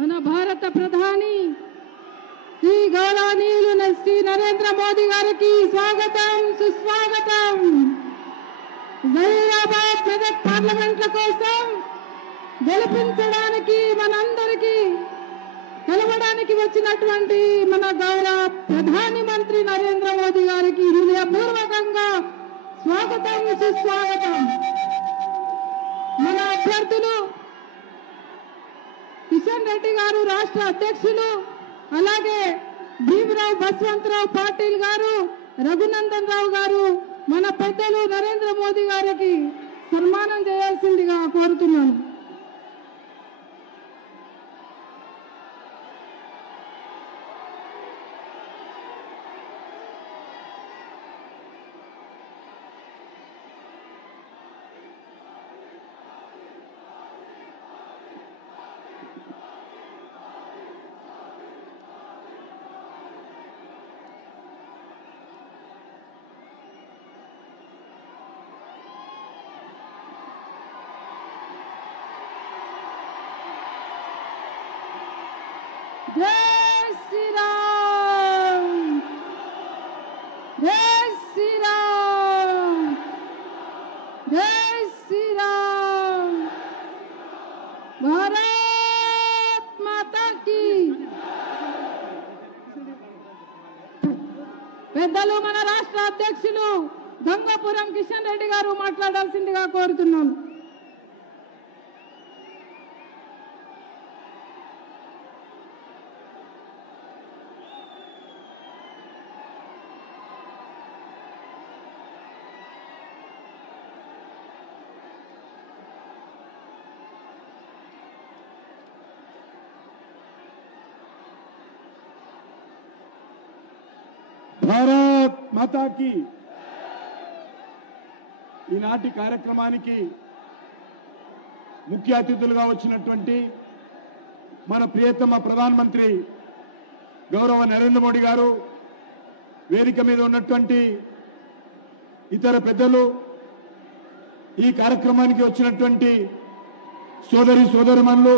మన భారత ప్రధాని శ్రీ గౌరవనీయులు శ్రీ నరేంద్ర మోదీ గారికి స్వాగతం సుస్వాగతం. జహీరాబాద్ మెదక్ పార్లమెంట్ల కోసం గెలిపించడానికి మనందరికీ కలవడానికి వచ్చినటువంటి మన గౌరవ ప్రధాని మంత్రి నరేంద్ర మోదీ గారికి హృదయపూర్వకంగా స్వాగతం సుస్వాగతం. మన అభ్యర్థులు కిషన్ రెడ్డి గారు రాష్ట్ర అధ్యక్షులు, అలాగే భీమరావు బస్వంతరావు పాటిల్ గారు, రఘునందన్ రావు గారు మన పెద్దలు నరేంద్ర మోదీ గారికి సన్మానం చేయాల్సిందిగా కోరుతున్నాను. జై శ్రీరామ్, జై శ్రీరామ్, జై శ్రీరామ్. భారత్ మాతా కీ. పెద్దలు మన రాష్ట్ర అధ్యక్షులు గంగాపురం కిషన్ రెడ్డి గారు మాట్లాడాల్సిందిగా కోరుతున్నాను. భారత్ మాతాకి. ఈనాటి కార్యక్రమానికి ముఖ్య అతిథులుగా వచ్చినటువంటి మన ప్రియతమ ప్రధానమంత్రి గౌరవ నరేంద్ర మోడీ గారు, వేదిక మీద ఉన్నటువంటి ఇతర పెద్దలు, ఈ కార్యక్రమానికి వచ్చినటువంటి సోదరి సోదరుమణులు,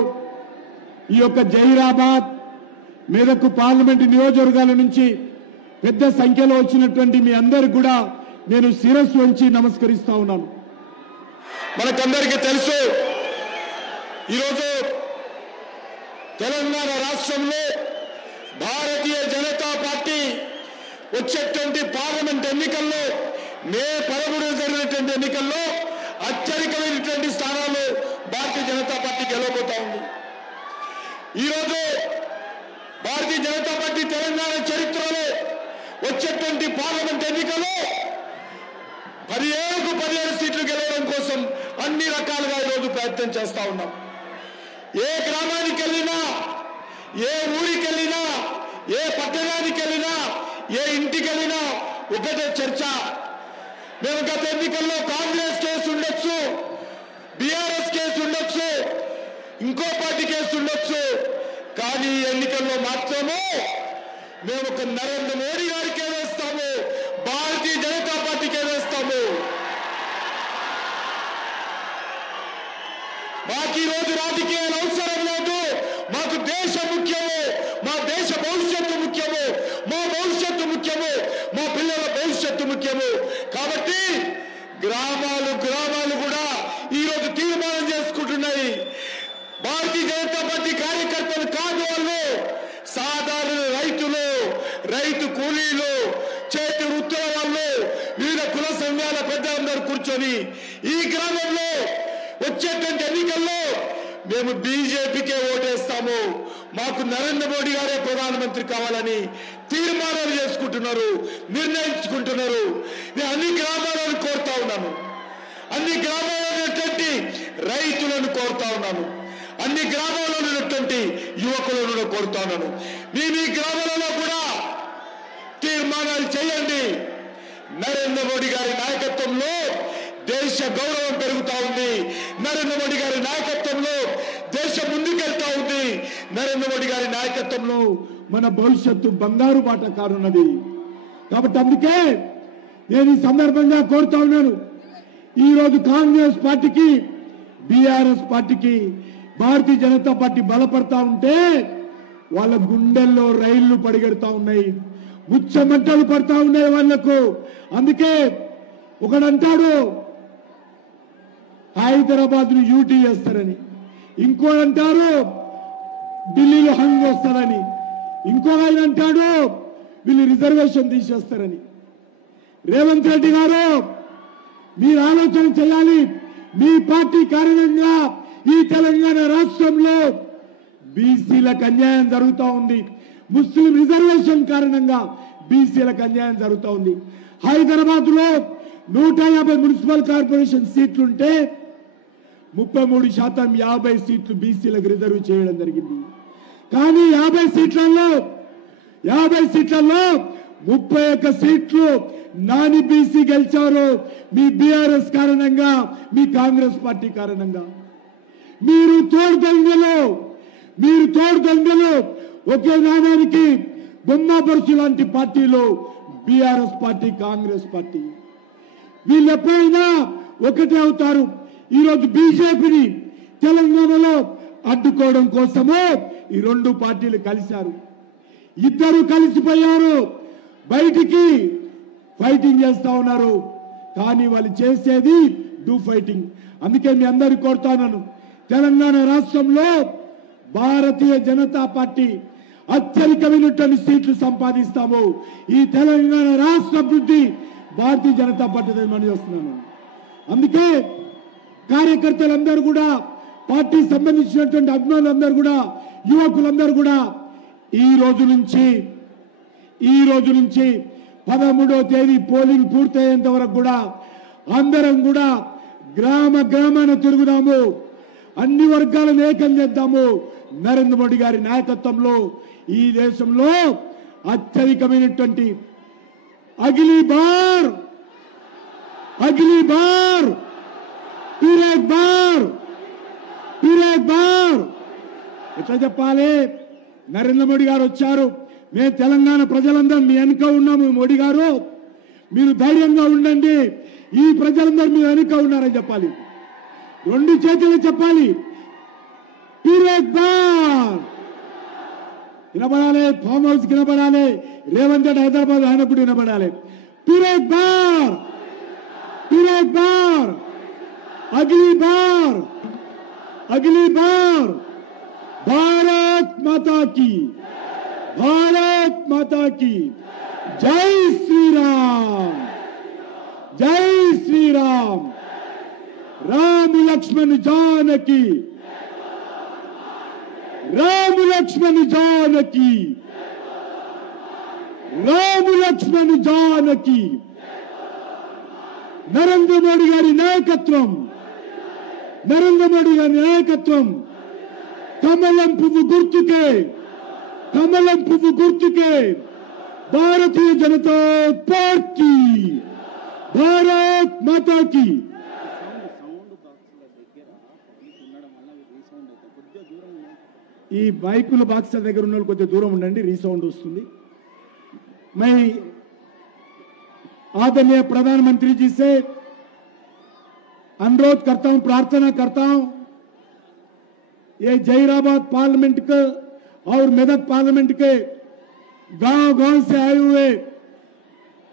ఈ యొక్క జహీరాబాద్ మెదక్ పార్లమెంటు నియోజకవర్గాల నుంచి పెద్ద సంఖ్యలో వచ్చినటువంటి మీ అందరికి కూడా నేను శిరస్సు వంచి నమస్కరిస్తా ఉన్నాను. మనకందరికీ తెలుసు, ఈరోజు తెలంగాణ రాష్ట్రంలో భారతీయ జనతా పార్టీ వచ్చేటువంటి పార్లమెంట్ ఎన్నికల్లో మే 13 జరిగినటువంటి ఎన్నికల్లో అత్యధికమైనటువంటి స్థానాలు భారతీయ జనతా పార్టీ గెలవబోతా ఉంది. ఈరోజు భారతీయ జనతా పార్టీ తెలంగాణ చరిత్రలో వచ్చేటువంటి పార్లమెంట్ ఎన్నికల్లో 17 సీట్లు గెలవడం కోసం అన్ని రకాలుగా ఈరోజు ప్రయత్నం చేస్తా ఉన్నాం. ఏ గ్రామానికి వెళ్ళినా, ఏ ఊరికి వెళ్ళినా, ఏ పట్టణానికి వెళ్ళినా, ఏ ఇంటికి వెళ్ళినా ఒకటే చర్చ. మేము గత ఎన్నికల్లో కాంగ్రెస్ కేసు ఉండొచ్చు, బీఆర్ఎస్ కేసు ఉండొచ్చు, ఇంకో పార్టీ కేసు ఉండొచ్చు, కానీ ఈ ఎన్నికల్లో మాత్రము మేము ఒక నరేంద్ర మోడీ గారికే వేస్తాము, భారతీయ జనతా పార్టీకే వేస్తాము. మాకు ఈ రోజు రాజకీయాలు అవసరం లేదు. మాకు దేశం ముఖ్యము, మా దేశ భవిష్యత్తు ముఖ్యము, మా భవిష్యత్తు ముఖ్యము, మా పిల్లల భవిష్యత్తు ముఖ్యము. కాబట్టి గ్రామాలు కూడా ఈరోజు తీర్మానం చేసుకుంటున్నాయి. భారతీయ జనతా పార్టీ కార్యకర్తలు కాదు, వాళ్ళు సాధారణ రైతులు, రైతు కూలీలు, చేతి వృత్తుల వాళ్ళు, వివిధ కుల సంఘాల పెద్దలందరూ కూర్చొని ఈ గ్రామంలో వచ్చేటువంటి ఎన్నికల్లో మేము బీజేపీకే ఓటేస్తాము, మాకు నరేంద్ర మోడీ గారే ప్రధానమంత్రి కావాలని తీర్మానాలు చేసుకుంటున్నారు, నిర్ణయించుకుంటున్నారు. నేను అన్ని గ్రామాలను కోరుతా ఉన్నాను, అన్ని గ్రామాల్లో ఉన్నటువంటి రైతులను కోరుతా ఉన్నాను, అన్ని గ్రామాల్లో ఉన్నటువంటి యువకులను కోరుతా ఉన్నాను. మీ గ్రామాలలో కూడా తీర్మానాలు చేయండి. నరేంద్ర మోడీ గారి నాయకత్వంలో దేశ గౌరవం పెరుగుతా ఉంది. నరేంద్ర మోడీ గారి నాయకత్వంలో దేశం ముందుకెళ్తా ఉంది. నరేంద్ర మోడీ గారి నాయకత్వంలో మన భవిష్యత్తు బంగారు బాట కానున్నది. కాబట్టి అందుకే నేను ఈ సందర్భంగా కోరుతా ఉన్నాను, ఈ రోజు కాంగ్రెస్ పార్టీకి, బీఆర్ఎస్ పార్టీకి భారతీయ జనతా పార్టీ బలపడతా ఉంటే వాళ్ళ గుండెల్లో రైళ్లు పరిగెడతా ఉన్నాయి, ముచ్చమంటలు పడతా ఉన్నాయి వాళ్లకు. అందుకే ఒకడంటాడు హైదరాబాద్ ను యూటీ చేస్తారని, ఇంకోడంటారు ఢిల్లీలో హంగ్ వస్తారని, ఇంకో ఆయన అంటాడు వీళ్ళు రిజర్వేషన్ తీసేస్తారని. రేవంత్ రెడ్డి గారు మీరు ఆలోచన చేయాలి. మీ పార్టీ కారణంగా ఈ తెలంగాణ రాష్ట్రంలో బీసీలకు అన్యాయం జరుగుతూ ఉంది. ముస్లిం రిజర్వేషన్ కారణంగా బీసీలకు అన్యాయం జరుగుతూ ఉంది. హైదరాబాద్ లో 150 మున్సిపల్ కార్పొరేషన్ సీట్లుంటే 33% 50 సీట్లు బీసీలకు రిజర్వ్ చేయడం జరిగింది. కానీ 50 సీట్లలో 31 సీట్లు నాని బీసీ గెలిచారు. మీ బీఆర్ఎస్ కారణంగా, మీ కాంగ్రెస్ పార్టీ కారణంగా. మీరు తోడు దొంగలు. ఒకే నాణానికి బొమ్మ పరుచు లాంటి పార్టీలు బీఆర్ఎస్ పార్టీ, కాంగ్రెస్ పార్టీ. వీళ్ళు ఎప్పుడైనా ఒకటే అవుతారు. ఈరోజు బీజేపీని తెలంగాణలో అడ్డుకోవడం కోసము ఈ రెండు పార్టీలు కలిశారు. ఇద్దరు కలిసిపోయారు, బయటికి ఫైటింగ్ చేస్తా ఉన్నారు. కానీ వాళ్ళు చేసేది ఫైటింగ్. అందుకే మీ అందరికీ కోరుతాను, తెలంగాణ రాష్ట్రంలో భారతీయ జనతా పార్టీ అత్యధికమైనటువంటి సీట్లు సంపాదిస్తాము. ఈ తెలంగాణ రాష్ట్ర అభివృద్ధి భారతీయ జనతా పార్టీ మనం చేస్తున్నాను. అందుకే కార్యకర్తలందరూ కూడా, పార్టీ సంబంధించినటువంటి అభిమానులందరూ కూడా, యువకులందరూ కూడా ఈ రోజు నుంచి 13వ తేదీ పోలింగ్ పూర్తయ్యేంత వరకు కూడా అందరం కూడా గ్రామాన తిరుగుదాము, అన్ని వర్గాలను ఏకం చేద్దాము. నరేంద్ర మోడీ గారి నాయకత్వంలో ఈ దేశంలో అత్యధికమైనటువంటి అగిలీ బార్ ఎట్లా చెప్పాలి? నరేంద్ర మోడీ గారు వచ్చారు, మేము తెలంగాణ ప్రజలందరం మీ వెనుక ఉన్నాము. మోడీ గారు మీరు ధైర్యంగా ఉండండి, ఈ ప్రజలందరూ మీ వెనుక ఉన్నారని చెప్పాలి. రెండు చేతులు చెప్పాలి. వినబడాలి, ఫామ్ హౌస్ వినబడాలి, రేవంత్ రెడ్డి హైదరాబాద్ ఆయన కూడా వినబడాలి. అగిలీ బార్ భారత్ మాతా की जय श्री राम राम लक्ष्मण जानकी నరేంద్ర మోడీ గారి నాయకత్వం కమలం పువ్వు గుర్తుకే భారతీయ జనతా పార్టీ భారత్ మాతా की ఈ మైకుల బాక్స్ దగ్గర ఉన్న కొద్దిగా దూరం ఉండండి, రీసౌండ్ వస్తుంది. मैं आदरणीय प्रधानमंत्री जी से अनुरोध करता हूं, प्रार्थना करता हूं, ये जहीराबाद पार्लियामेंट के और मेदक पार्लियामेंट के गांव से आए हुए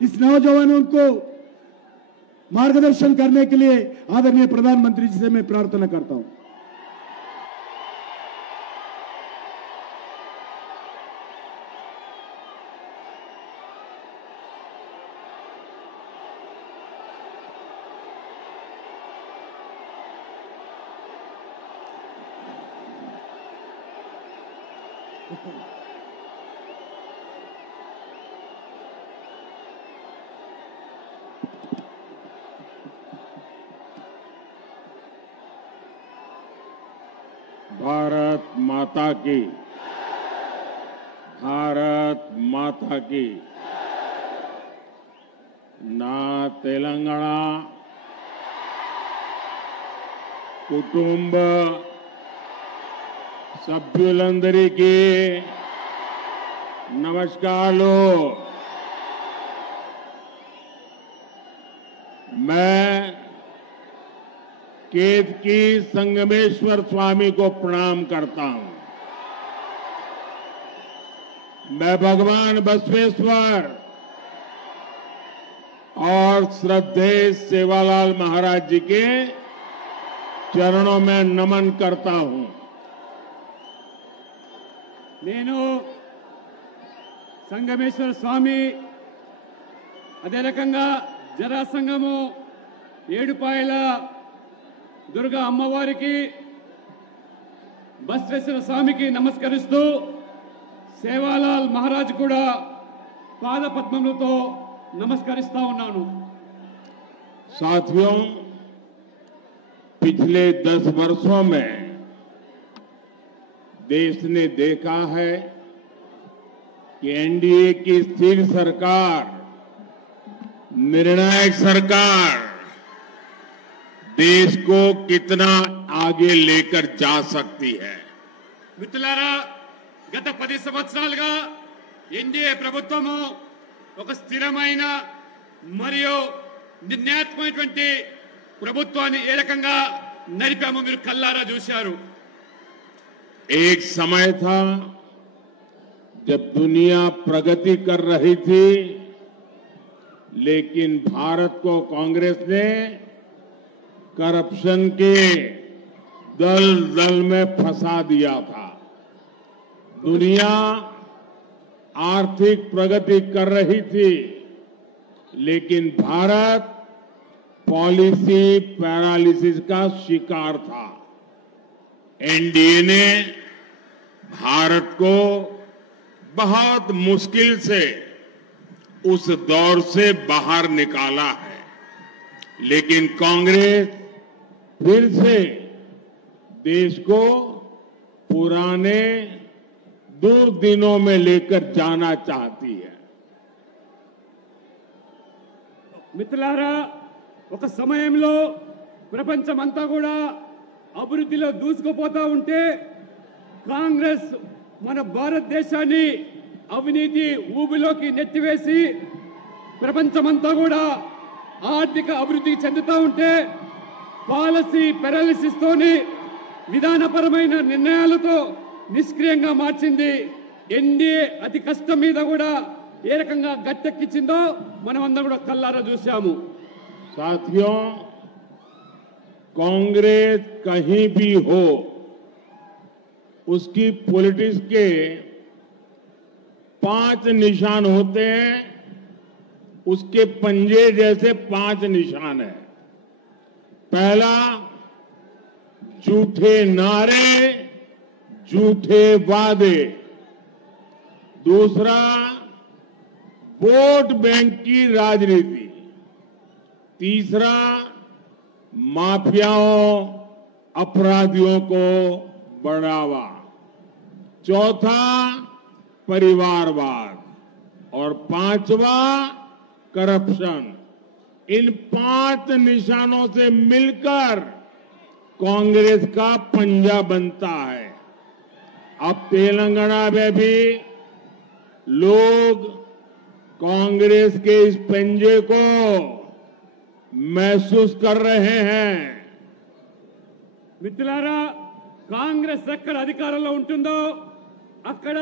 इस नौजवानों को मार्गदर्शन करने के लिए आदरणीय प्रधानमंत्री जी से मैं प्रार्थना करता हूं. भारत माता की ना तेलंगाना कुटुंब సభ్యులందరికీ नमस्कार. मैं केतकी संगमेश्वर स्वामी को प्रणाम करता हूं। मैं भगवान बसवेश्वर और श्रद्धेय सेवालाल महाराज जी के चरणों में नमन करता हूं। నేను సంగమేశ్వర స్వామి అదే రకంగా జరాసంగము ఏడుపాయల దుర్గా అమ్మవారికి బసవేశ్వర స్వామికి నమస్కరిస్తూ సేవాలాల్ మహారాజ్ కూడా పాద పద్మములతో నమస్కరిస్తా ఉన్నాను। साथियों, पिछले 10 वर्षों में देश ने देखा है कि एनडीए की स्थिर सरकार, निर्णायक सरकार देश को कितना आगे लेकर जा सकती है। మిత్రులారా, గత 10 సంవత్సరాలుగా ఎన్డీఏ ప్రభుత్వము ఒక స్థిరమైన మరియు నిర్ణయాత్మకమైనటువంటి ప్రభుత్వాన్ని ఏ రకంగా నడిపామో మీరు కల్లారా చూశారు। एक समय था जब दुनिया प्रगति कर रही थी, लेकिन भारत को कांग्रेस ने करप्शन के दल दल में फंसा दिया था। दुनिया आर्थिक प्रगति कर रही थी, लेकिन भारत पॉलिसी पैरालिसिस का शिकार था। एनडीए ने भारत को बहुत मुश्किल से उस दौर से बाहर निकाला है, लेकिन कांग्रेस फिर से देश को पुराने दुर्दिनों में लेकर जाना चाहती है। మిత్రులారా, ఒక సమయంలో ప్రపంచమంతా కూడా అభివృద్ధిలో దూసుకుపోతా ఉంటే కాంగ్రెస్ మన భారతదేశాన్ని అవినీతి ఊబిలోకి నెట్టివేసి ప్రపంచమంతా కూడా ఆర్థిక అభివృద్ధి చెందుతూ ఉంటే పాలసీ పారాలిసిస్ తోని విధానపరమైన నిర్ణయాలతో నిష్క్రియంగా మార్చింది। ఎన్డీఏ అతి కష్టం మీద కూడా ఏ రకంగా గట్టెక్కించిందో మనం అందరం కూడా కల్లారా చూశాము। साथियों, कांग्रेस कहीं भी हो, उसकी पॉलिटिक्स के 5 निशान होते हैं, उसके पंजे जैसे 5 निशान है। पहला, झूठे नारे, झूठे वादे। दूसरा, वोट बैंक की राजनीति। तीसरा, माफियाओं, अपराधियों को बढ़ावा। चौथा, परिवारवाद। और 5वां, करप्शन। इन 5 निशानों से मिलकर कांग्रेस का पंजा बनता है। अब तेलंगाना में भी लोग कांग्रेस के इस पंजे को महसूस कर रहे हैं। మిత్రులారా, కాంగ్రెస్ ఎక్కడ అధికారంలో ఉంటుందో అక్కడ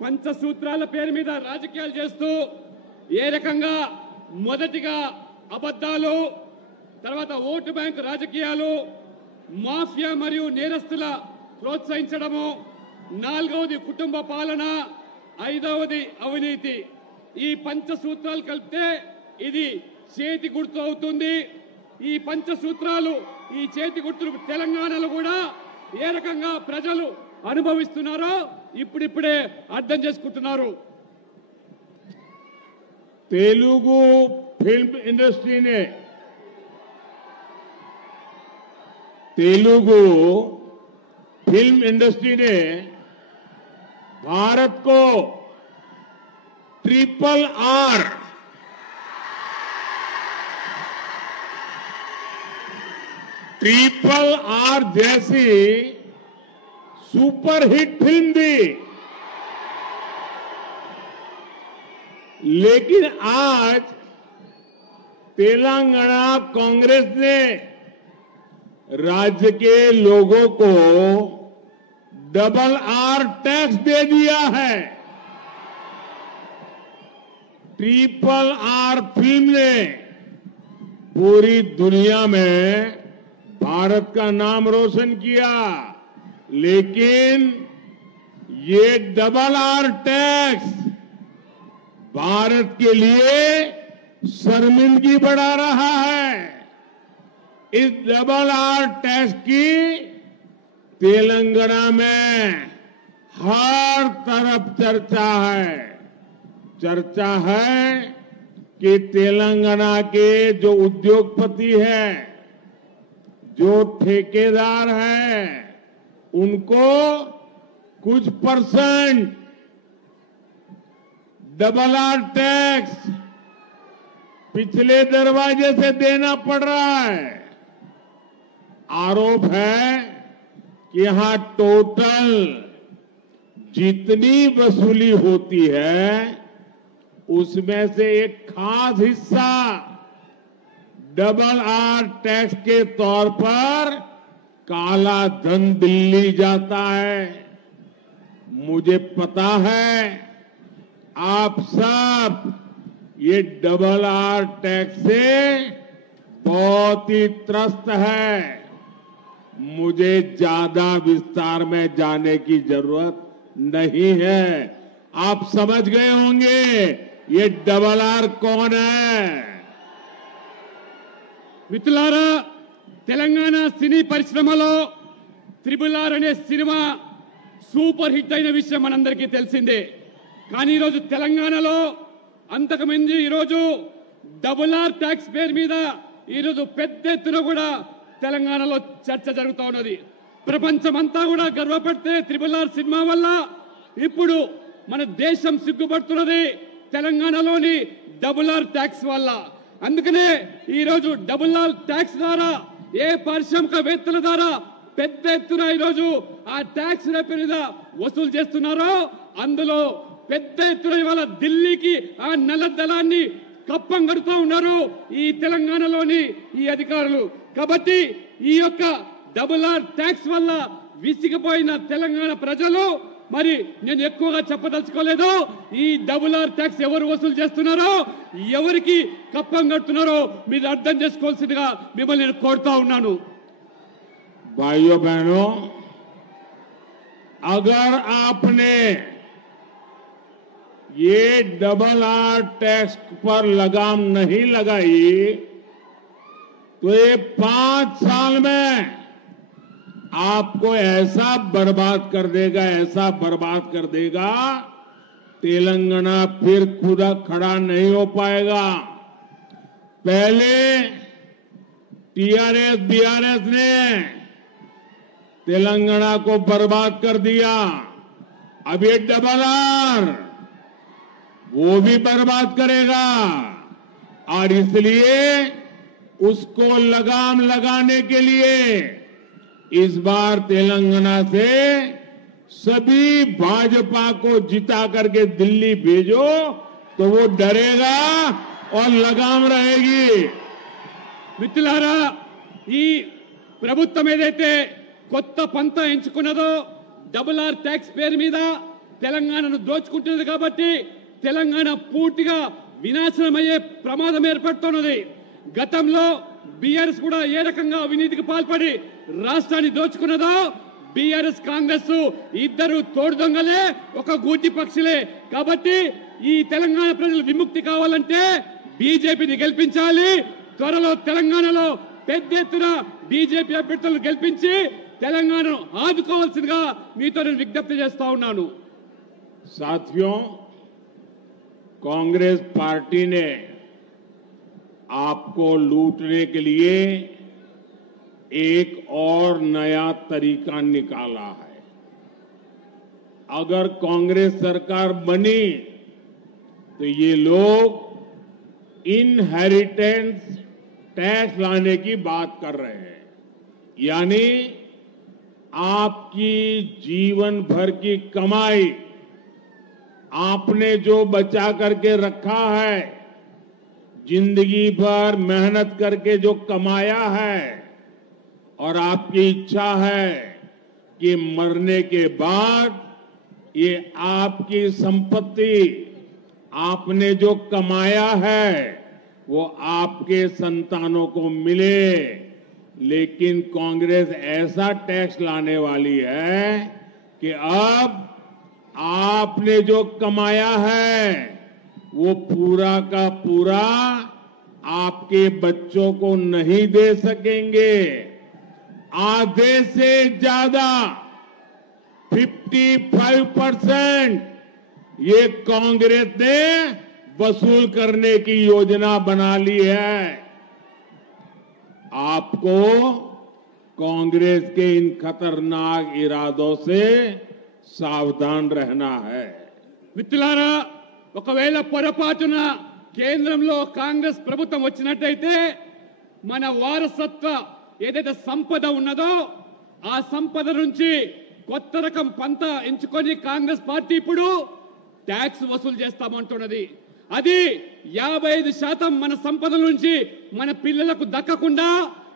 పంచసూత్రాల పేరు మీద రాజకీయాలు చేస్తూ ఏ రకంగా మొదటిగా అబద్ధాలు, తర్వాత ఓటు బ్యాంక్ రాజకీయాలు, మాఫియా మరియు నేరస్తుల ప్రోత్సహించడము, 4వది కుటుంబ పాలన, 5వది అవినీతి। ఈ పంచసూత్రాలు కలిపితే ఇది చేతి గుర్తు అవుతుంది। ఈ పంచసూత్రాలు, ఈ చేతి గుర్తులు తెలంగాణలో కూడా ఏ రకంగా ప్రజలు అనుభవిస్తున్నారో ఇప్పుడిప్పుడే అర్థం చేసుకుంటున్నారు। तेलुगु फिल्म इंडस्ट्री ने भारत को ट्रिपल आर जैसी सुपरहिट फिल्म दी। लेकिन आज तेलंगाना कांग्रेस ने राज्य के लोगों को डबल आर टैक्स दे दिया है। ट्रिपल आर फिल्म ने पूरी दुनिया में भारत का नाम रोशन किया, लेकिन ये डबल आर टैक्स भारत के लिए शर्मिंदगी बढ़ा रहा है। इस डबल आर टैक्स की तेलंगाना में हर तरफ चर्चा है। चर्चा है कि तेलंगाना के जो उद्योगपति हैं, जो ठेकेदार हैं, उनको कुछ परसेंट डबल आर टैक्स पिछले दरवाजे से देना पड़ रहा है। आरोप है कि यहां टोटल जितनी वसूली होती है उसमें से एक खास हिस्सा डबल आर टैक्स के तौर पर काला धन दिल्ली जाता है। मुझे पता है आप सब ये डबल आर टैक्स से बहुत ही त्रस्त है। मुझे ज्यादा विस्तार में जाने की जरूरत नहीं है। आप समझ गए होंगे ये डबल आर कौन है। మిత్రులారా, తెలంగాణ సినీ పరిశ్రమలో త్రిబుల్ ఆర్ అనే సినిమా సూపర్ హిట్ అయిన విషయం మనందరికీ తెలిసిందే. కానీ ఈరోజు తెలంగాణలో అంతకుముందు ఈరోజు డబుల్ ఆర్ ట్యాక్స్ పేరు మీద ఈరోజు పెద్ద ఎత్తున కూడా తెలంగాణలో చర్చ జరుగుతూ ఉన్నది. ప్రపంచమంతా కూడా గర్వపడితే త్రిబుల్ ఆర్ సినిమా వల్ల ఇప్పుడు మన దేశం సిగ్గుపడుతున్నది తెలంగాణలోని డబుల్ ఆర్ ట్యాక్స్ వల్ల. అందుకనే ఈరోజు డబుల్ ఆర్ ట్యాక్స్ ద్వారా ఏ పారిశ్రామికవేత్తల ద్వారా పెద్ద ఎత్తున ఈరోజు ఆ ట్యాక్స్ మీద వసూలు చేస్తున్నారో అందులో పెద్ద ఎత్తున ఇవాళ ఢిల్లీకి ఆ నల్ల దళాన్ని కప్పం కడుతూ ఉన్నారు ఈ తెలంగాణలోని ఈ అధికారులు. కాబట్టి ఈ యొక్క డబుల్ ఆర్ ట్యాక్స్ వల్ల విసిగిపోయిన తెలంగాణ ప్రజలు, మరి నేను ఎక్కువగా చెప్పదలుచుకోలేదు, ఈ డబుల్ ఆర్ ట్యాక్స్ ఎవరు వసూలు చేస్తున్నారో, ఎవరికి కప్పం కడుతున్నారో మీరు అర్థం చేసుకోవాల్సిందిగా మిమ్మల్ని నేను కోరుతా ఉన్నాను. भाइयों बहनों, अगर आपने ये डबल आर टैक्स पर लगाम नहीं लगाई तो ये 5 साल में आपको ऐसा बर्बाद कर देगा, ऐसा बर्बाद कर देगा, तेलंगाना फिर खुदा खड़ा नहीं हो पाएगा। पहले टीआरएस बीआरएस ने तेलंगाना को बर्बाद कर दिया, अब ये डबल आर वो भी बर्बाद करेगा। और इसलिए उसको लगाम लगाने के लिए इस बार तेलंगाना से सभी भाजपा को जिता करके दिल्ली भेजो तो वो डरेगा और लगाम रहेगी। మిత్రులారా, ఈ ప్రభుత్వం ఏదైతే కొత్త పంత ఎంచుకున్నదో డబుల్ ఆర్ ట్యాక్స్ పేరు మీద తెలంగాణను దోచుకుంటున్నది కాబట్టి తెలంగాణ పూర్తిగా వినాశనమయ్యే ప్రమాదం ఏర్పడుతున్నది. గతంలో బీఆర్ఎస్ కూడా ఏ రకంగా అవినీతికి పాల్పడి రాష్ట్రాన్ని దోచుకున్నదో, బీఆర్ఎస్ కాంగ్రెస్ ఇద్దరు తోడు దొంగలే, ఒక గూటి పక్షులే. కాబట్టి ఈ తెలంగాణ ప్రజలు విముక్తి కావాలంటే బీజేపీని గెలిపించాలి. త్వరలో తెలంగాణలో పెద్ద ఎత్తున బీజేపీ అభ్యర్థులను గెలిపించి తెలంగాణను ఆదుకోవాల్సిందిగా మీతో నేను విజ్ఞప్తి చేస్తా ఉన్నాను. साथियों, कांग्रेस पार्टी ने आपको लूटने के लिए एक और नया तरीका निकाला है। अगर कांग्रेस सरकार बनी तो ये लोग इनहेरिटेंस टैक्स लाने की बात कर रहे हैं, यानी आपकी जीवन भर की कमाई, आपने जो बचा करके रखा है, जिंदगी भर मेहनत करके जो कमाया है, और आपकी इच्छा है कि मरने के बाद ये आपकी संपत्ति, आपने जो कमाया है वो आपके संतानों को मिले। लेकिन कांग्रेस ऐसा टैक्स लाने वाली है कि अब आपने जो कमाया है वो पूरा का पूरा आपके बच्चों को नहीं दे सकेंगे। आधे से ज्यादा 55% ये कांग्रेस ने वसूल करने की योजना बना ली है। आपको कांग्रेस के इन खतरनाक इरादों से सावधान रहना है। మిత్రులారా, ఒకవేళ పొరపాటున కేంద్రంలో కాంగ్రెస్ ప్రభుత్వం వచ్చినట్టయితే మన వారసత్వ ఏదైతే సంపద ఉన్నదో ఆ సంపద నుంచి కొత్త రకం పంత ఎంచుకొని కాంగ్రెస్ పార్టీ ఇప్పుడు ట్యాక్స్ వసూలు చేస్తామంటున్నది. అది 55% మన సంపద నుంచి మన పిల్లలకు దక్కకుండా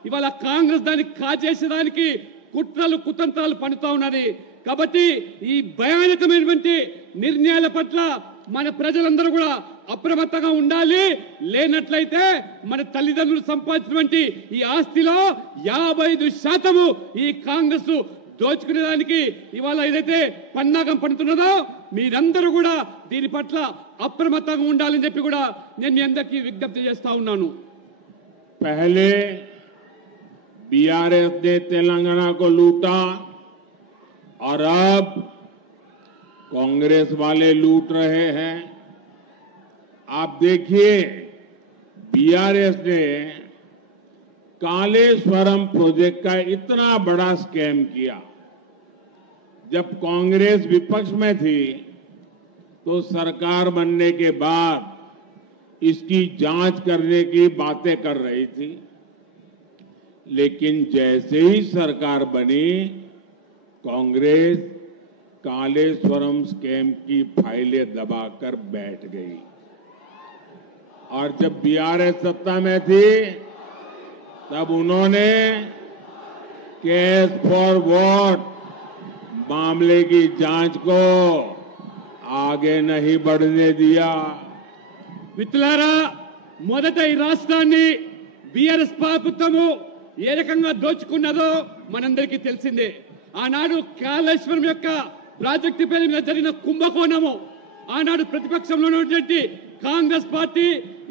ఇవాళ కాంగ్రెస్ దాన్ని కాజేసేదానికి కుట్రలు కుతంత్రాలు పన్నుతా ఉన్నది. కాబట్టి ఈ భయానకమైనటువంటి నిర్ణయాల పట్ల మన ప్రజలందరూ కూడా అప్రమత్తంగా ఉండాలి. లేనట్లయితే మన తల్లిదండ్రులు సంపాదించినటువంటి ఈ ఆస్తిలో 55% ఈ కాంగ్రెస్ దోచుకునేదానికి ఇవాళ ఏదైతే పన్నాగం పడుతున్నదో మీరందరూ కూడా దీని పట్ల అప్రమత్తంగా ఉండాలని చెప్పి కూడా నేను మీ అందరికీ విజ్ఞప్తి చేస్తా ఉన్నాను. पहले बीआरएस ने तेलंगाना को लूटा और अब कांग्रेस वाले लूट रहे हैं। आप देखिए, बीआरएस ने कालेश्वरम प्रोजेक्ट का इतना बड़ा स्कैम किया। जब कांग्रेस विपक्ष में थी तो सरकार बनने के बाद इसकी जांच करने की बातें कर रही थी, लेकिन जैसे ही सरकार बनी कांग्रेस कालेश्वरम स्कैम की फाइलें दबाकर बैठ गई। और जब बीआरएस सत्ता में थी तब उन्होंने केस फॉर वोट मामले की जांच को आगे नहीं बढ़ने दिया। మిత్రులారా, మొదట ఈ రాష్ట్రాన్ని బీఆర్ఎస్ ప్రభుత్వము ఏ రకంగా దోచుకున్నదో మనందరికీ తెలిసిందే. ఆనాడు కాళేశ్వరం యొక్క ప్రాజెక్టు పేరు మీద జరిగిన కుంభకోణము, ఆనాడు ప్రతిపక్షంలో ఉన్నటువంటి కాంగ్రెస్ పార్టీ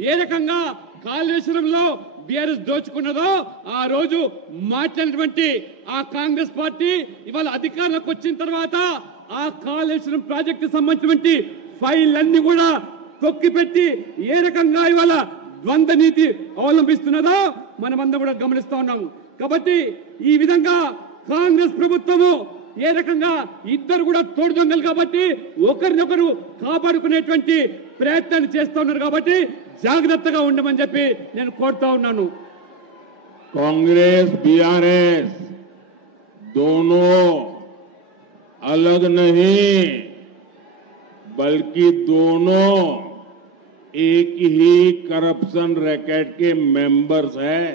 ఏ రకంగా కాళేశ్వరంలో బీఆర్ఎస్ దోచుకున్నదో ఆ రోజు మాట్లాడినటువంటి ఆ కాంగ్రెస్ పార్టీ ఇవాళ అధికారంలోకి వచ్చిన తర్వాత ఆ కాళేశ్వరం ప్రాజెక్టు సంబంధించినటువంటి ఫైల్ అన్ని కూడా తొక్కిపెట్టి ఏ రకంగా ఇవాళ ద్వంద్వ నీతి అవలంబిస్తున్నదో మనమందరం కూడా గమనిస్తా ఉన్నాము. కాబట్టి ఈ విధంగా కాంగ్రెస్ ప్రభుత్వము ఏ రకంగా ఇద్దరు కూడా తోడు దొంగలు కాబట్టి ఒకరినొకరు కాపాడుకునేటువంటి ప్రయత్నాన్ని చేస్తా ఉన్నారు. కాబట్టి జాగ్రత్తగా ఉండమని చెప్పి నేను కోరుతా ఉన్నాను. कांग्रेस बीआरएस दोनों अलग नहीं बल्कि दोनों एक ही करप्शन रैकेट के मेंबर्स हैं।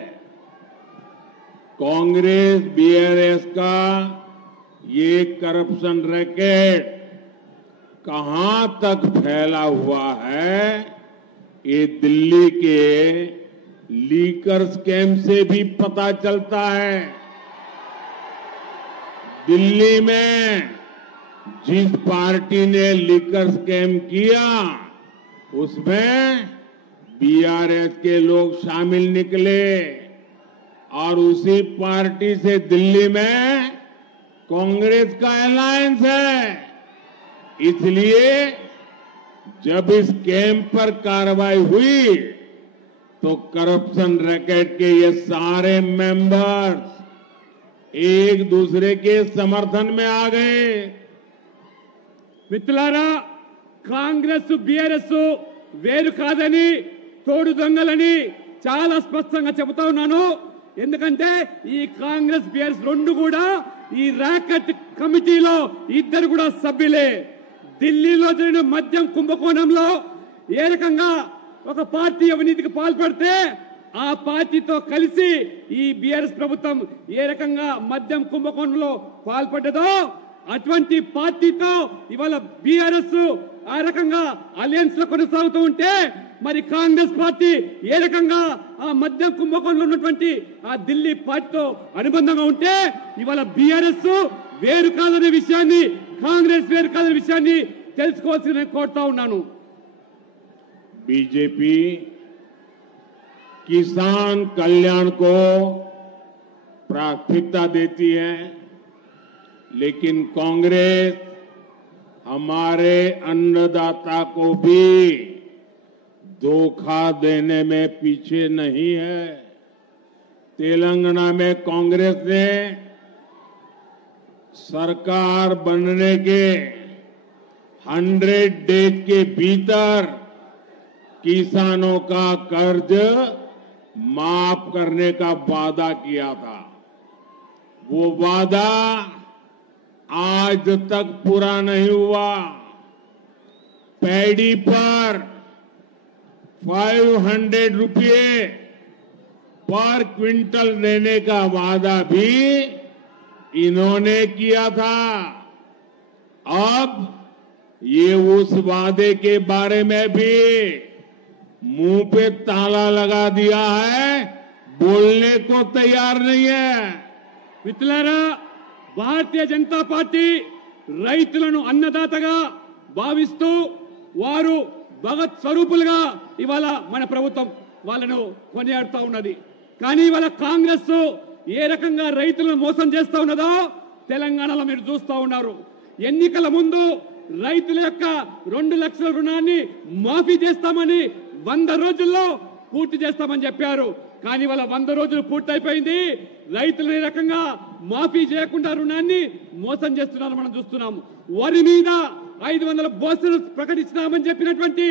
कांग्रेस बीआरएस का ये करप्शन रैकेट कहां तक फैला हुआ है ये दिल्ली के लीकर स्कैम से भी पता चलता है। दिल्ली में जिस पार्टी ने लीकर स्कैम किया उसमें बीआरएस के लोग शामिल निकले और उसी पार्टी से दिल्ली में कांग्रेस का अलायंस है। इसलिए जब इस स्कैम पर कार्रवाई हुई तो करप्शन रैकेट के ये सारे मेंबर्स एक दूसरे के समर्थन में आ गए। మిత్రులారా, కాంగ్రెస్ బీఆర్ఎస్ వేరు కాదని తోడు దొంగలని చాలా స్పష్టంగా చెబుతా ఉన్నాను. ఎందుకంటే ఈ కాంగ్రెస్ బీఆర్ఎస్ రెండు కూడా ఈ ర్యాకెట్ కమిటీలో ఇద్దరు కూడా సభ్యులే. ఢిల్లీలో జరిగిన మద్యం కుంభకోణంలో ఏ రకంగా ఒక పార్టీ అవినీతికి పాల్పడితే ఆ పార్టీతో కలిసి ఈ బీఆర్ఎస్ ప్రభుత్వం ఏ రకంగా మద్యం కుంభకోణంలో పాల్పడ్డదో అటువంటి పార్టీతో ఇవాళ బీఆర్ఎస్ ఆ రకంగా అలయన్స్ లో కొనసాగుతూ ఉంటే మరి కాంగ్రెస్ పార్టీ ఏ రకంగా ఆ మద్యం కుంభకోణంలో ఉన్నటువంటి ఆ ఢిల్లీ పార్టీతో అనుబంధంగా ఉంటే ఇవాళ బీఆర్ఎస్ వేరు కాదనే విషయాన్ని, కాంగ్రెస్ వేరు కాదనే విషయాన్ని తెలుసుకోవాల్సి నేను కోరుతా ఉన్నాను. बीजेपी किसान कल्याण को प्राथमिकता देती है, लेकिन कांग्रेस हमारे अन्नदाता को भी धोखा देने में पीछे नहीं है. तेलंगाना में कांग्रेस ने सरकार बनने के 100 डेज के भीतर किसानों का कर्ज माफ करने का वादा किया था. वो वादा आज तक पूरा नहीं हुआ. पैडी पर 500 रुपये पर क्विंटल देने का वादा भी इन्होंने किया था. अब ये उस वादे के बारे में भी मुंह पे ताला लगा दिया है, बोलने को तैयार नहीं है. మిత్రులారా, భారతీయ జనతా పార్టీ రైతులను అన్నదాతగా భావిస్తూ వారు భగత్ స్వరూపులుగా ఇవాళ మన ప్రభుత్వం వాళ్ళను కొనియాడుతూ ఉన్నది. కానీ ఇవాళ కాంగ్రెస్ ఏ రకంగా రైతులను మోసం చేస్తా ఉన్నదో తెలంగాణలో మీరు చూస్తా ఉన్నారు. ఎన్నికల ముందు రైతుల యొక్క 2 లక్షల రుణాన్ని మాఫీ చేస్తామని 100 రోజుల్లో పూర్తి చేస్తామని చెప్పారు. కానీ వాళ్ళ 100 రోజులు పూర్తయిపోయింది. రైతులు ఈ రకంగా మాఫీ చేయకుండా రుణాన్ని మోసం చేస్తున్నారు మనం చూస్తున్నాము. వరి మీద 500 బోనస్ ప్రకటించినామని చెప్పినటువంటి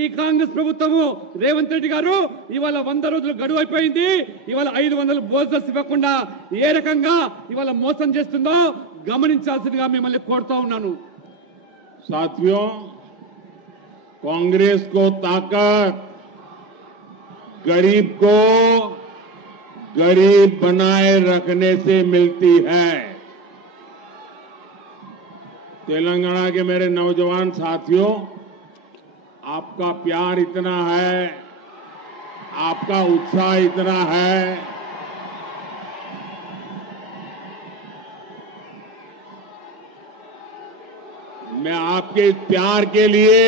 ఈ కాంగ్రెస్ ప్రభుత్వము రేవంత్ రెడ్డి గారు ఇవాళ 100 రోజులు గడువు అయిపోయింది. ఇవాళ 500 బోనస్ ఇవ్వకుండా ఏ రకంగా ఇవాళ మోసం చేస్తుందో గమనించాల్సిందిగా మిమ్మల్ని కోరుతా ఉన్నాను. साथियों, कांग्रेस को ताकत गरीब को गरीब बनाए रखने से मिलती है. तेलंगाना के मेरे नौजवान साथियों, आपका प्यार इतना है, आपका उत्साह इतना है, मैं आपके इस प्यार के लिए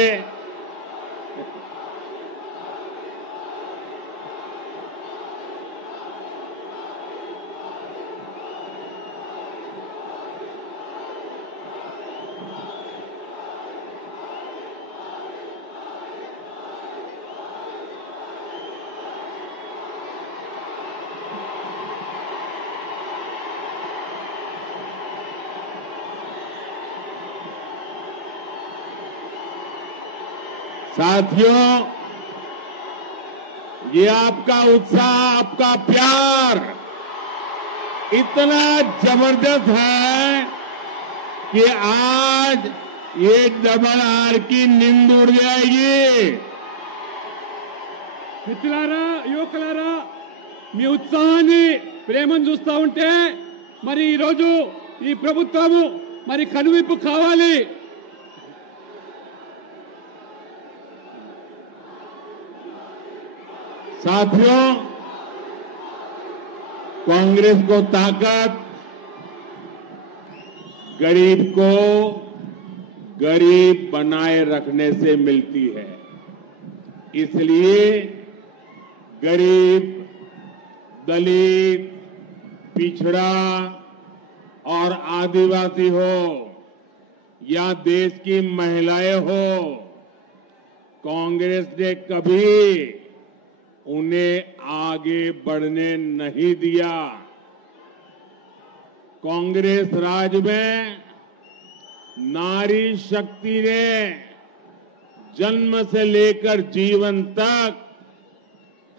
साथियों, ये आपका उत्साह, आपका प्यार इतना जबरदस्त है कि आज ये डबल आर की नींद उड़ जाएगी. మిత్రులారా, యువకులారా, మీ ఉత్సాహాన్ని ప్రేమను చూస్తా ఉంటే మరి ఈ రోజు ఈ ప్రభుత్వము మరి కనువిప్పు కావాలి. साथियों, कांग्रेस को ताकत गरीब को गरीब बनाए रखने से मिलती है. इसलिए गरीब, दलित, पिछड़ा और आदिवासी हो या देश की महिलाएं हो, कांग्रेस ने कभी उन्हें आगे बढ़ने नहीं दिया. कांग्रेस राज में नारी शक्ति ने जन्म से लेकर जीवन तक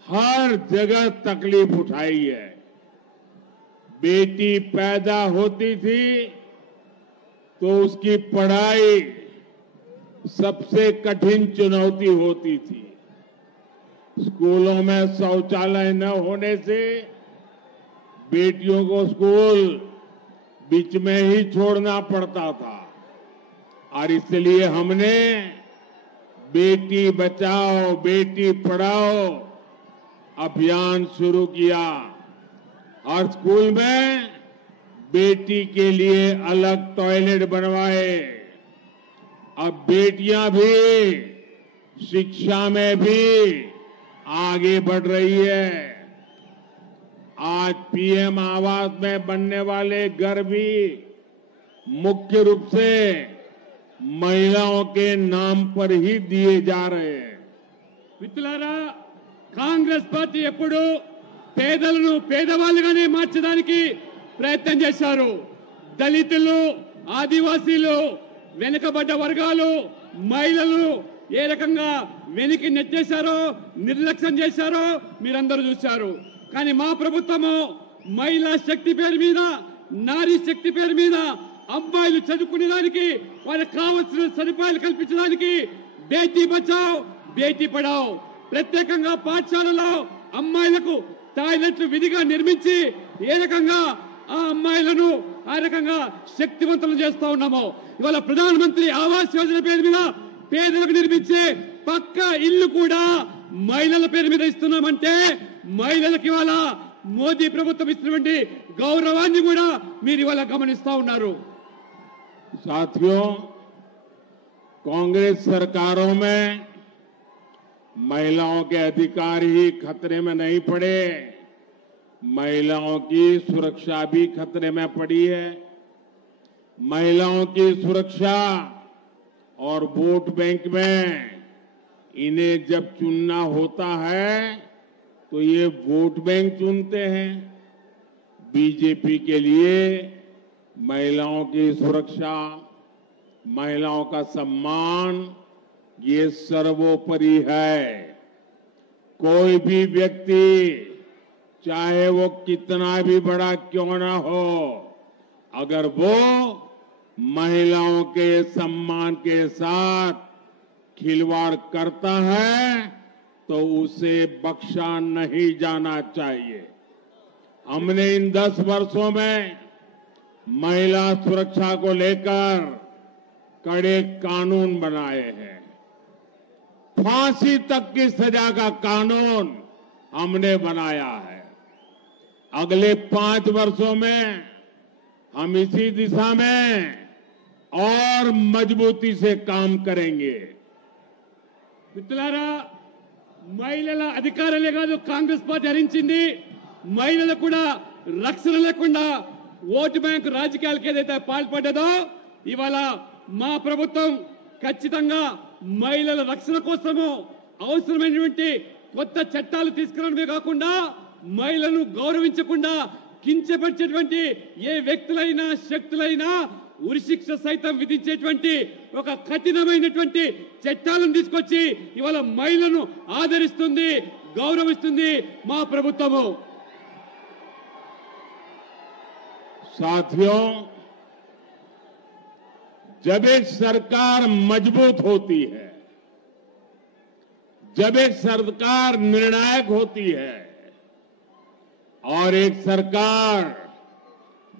हर जगह तकलीफ उठाई है. बेटी पैदा होती थी तो उसकी पढ़ाई सबसे कठिन चुनौती होती थी. स्कूलों में शौचालय न होने से बेटियों को स्कूल बीच में ही छोड़ना पड़ता था और इसलिए हमने बेटी बचाओ बेटी पढ़ाओ अभियान शुरू किया और स्कूल में बेटी के लिए अलग टॉयलेट बनवाए। अब बेटियां भी शिक्षा में भी आगे बढ़ रही है। आज पीएम आवास में बनने वाले घर भी मुख्य रूप से महिलाओं के नाम पर ही दिए जा रहे हैं। మిత్రులారా, కాంగ్రెస్ పార్టీ ఎప్పుడు పేదలను పేదవాళ్ళుగానే మార్చడానికి ప్రయత్నం చేశారు. దళితులు, ఆదివాసీలు, వెనుకబడ్డ వర్గాలు, మహిళలు ఏ రకంగా వెనక్కి నెట్టేశారో, నిర్లక్ష్యం చేశారో మీరందరూ చూశారు. కానీ మా ప్రభుత్వము మహిళా శక్తి పేరు మీద, నారీ శక్తి పేరు మీద అమ్మాయిలు చదువుకునేదానికి వాళ్ళకి కావాల్సిన సదుపాయాలు కల్పించడానికి బేటీ బచావ్ బేటీ పడావ్ ప్రత్యేకంగా పాఠశాలలో అమ్మాయిలకు టాయిలెట్లు విధిగా నిర్మించి ఏ రకంగా ఆ అమ్మాయిలను ఆ రకంగా శక్తివంతులు చేస్తా ఉన్నాము. ఇవాళ ప్రధానమంత్రి ఆవాస్ యోజన పేరు మీద పేదలకు నిర్మించే పక్క ఇల్లు కూడా మహిళల పేరు మీద ఇస్తున్నామంటే మహిళలకు ఇవాళ మోదీ ప్రభుత్వం ఇస్తున్నటువంటి గౌరవాన్ని కూడా మీరు ఇవాళ గమనిస్తా ఉన్నారు. साथियों, कांग्रेस सरकारों में महिलाओं के अधिकार ही खतरे में नहीं पड़े, महिलाओं की सुरक्षा भी खतरे में पड़ी है। महिलाओं की सुरक्षा और वोट बैंक में इन्हें जब चुनना होता है तो ये वोट बैंक चुनते हैं। बीजेपी के लिए महिलाओं की सुरक्षा, महिलाओं का सम्मान ये सर्वोपरि है। कोई भी व्यक्ति चाहे वो कितना भी बड़ा क्यों ना हो, अगर वो महिलाओं के सम्मान के साथ खिलवाड़ करता है तो उसे बख्शा नहीं जाना चाहिए। हमने इन 10 वर्षों में महिला सुरक्षा को लेकर कड़े कानून बनाए हैं। फांसी तक की सजा का कानून हमने बनाया है। अगले 5 वर्षों में हम इसी दिशा में और मजबूती से काम करेंगे। మిత్రులారా, మహిళల అధికారాలే కాదు కాంగ్రెస్ పార్టీ హరించింది, మహిళలకు కూడా రక్షణ లేకుండా ఓటు బ్యాంకు రాజకీయాలకు ఏదైతే పాల్పడ్డదో ఇవాళ మా ప్రభుత్వం ఖచ్చితంగా మహిళల రక్షణ కోసము అవసరమైనటువంటి కొత్త చట్టాలు తీసుకురావడమే కాకుండా మహిళలను గౌరవించకుండా కించపరిచేటువంటి ఏ వ్యక్తులైనా శక్తులైనా ఉరిశిక్ష సైతం విధించేటువంటి ఒక కఠినమైనటువంటి చట్టాలను తీసుకొచ్చి ఇవాళ మహిళలను ఆదరిస్తుంది, గౌరవిస్తుంది మా ప్రభుత్వము. साथियों, जब एक सरकार मजबूत होती है, जब एक सरकार निर्णायक होती है और एक सरकार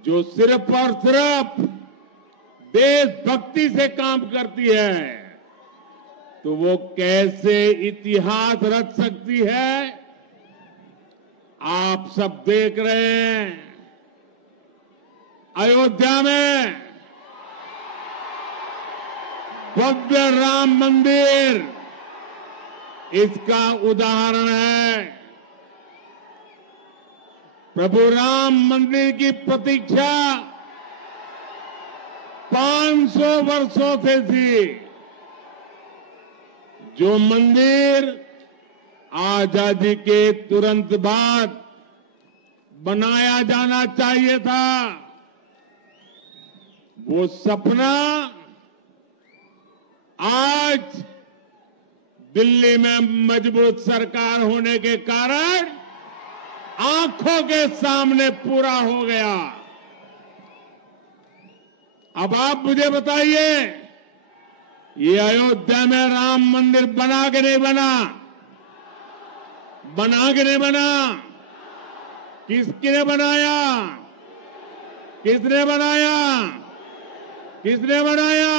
जो सिर्फ और सिर्फ देशभक्ति से काम करती है, तो वो कैसे इतिहास रच सकती है आप सब देख रहे हैं। अयोध्या में भव्य राम मंदिर इसका उदाहरण है। प्रभु राम मंदिर की प्रतीक्षा 500 वर्षों से थी। जो मंदिर आजादी के तुरंत बाद बनाया जाना चाहिए था, वो सपना आज दिल्ली में मजबूत सरकार होने के कारण आंखों के सामने पूरा हो गया। अब आप मुझे बताइए, ये अयोध्या में राम मंदिर बना कि नहीं बना? बना कि नहीं बना? किसने बनाया? किसने बनाया? किसने बनाया?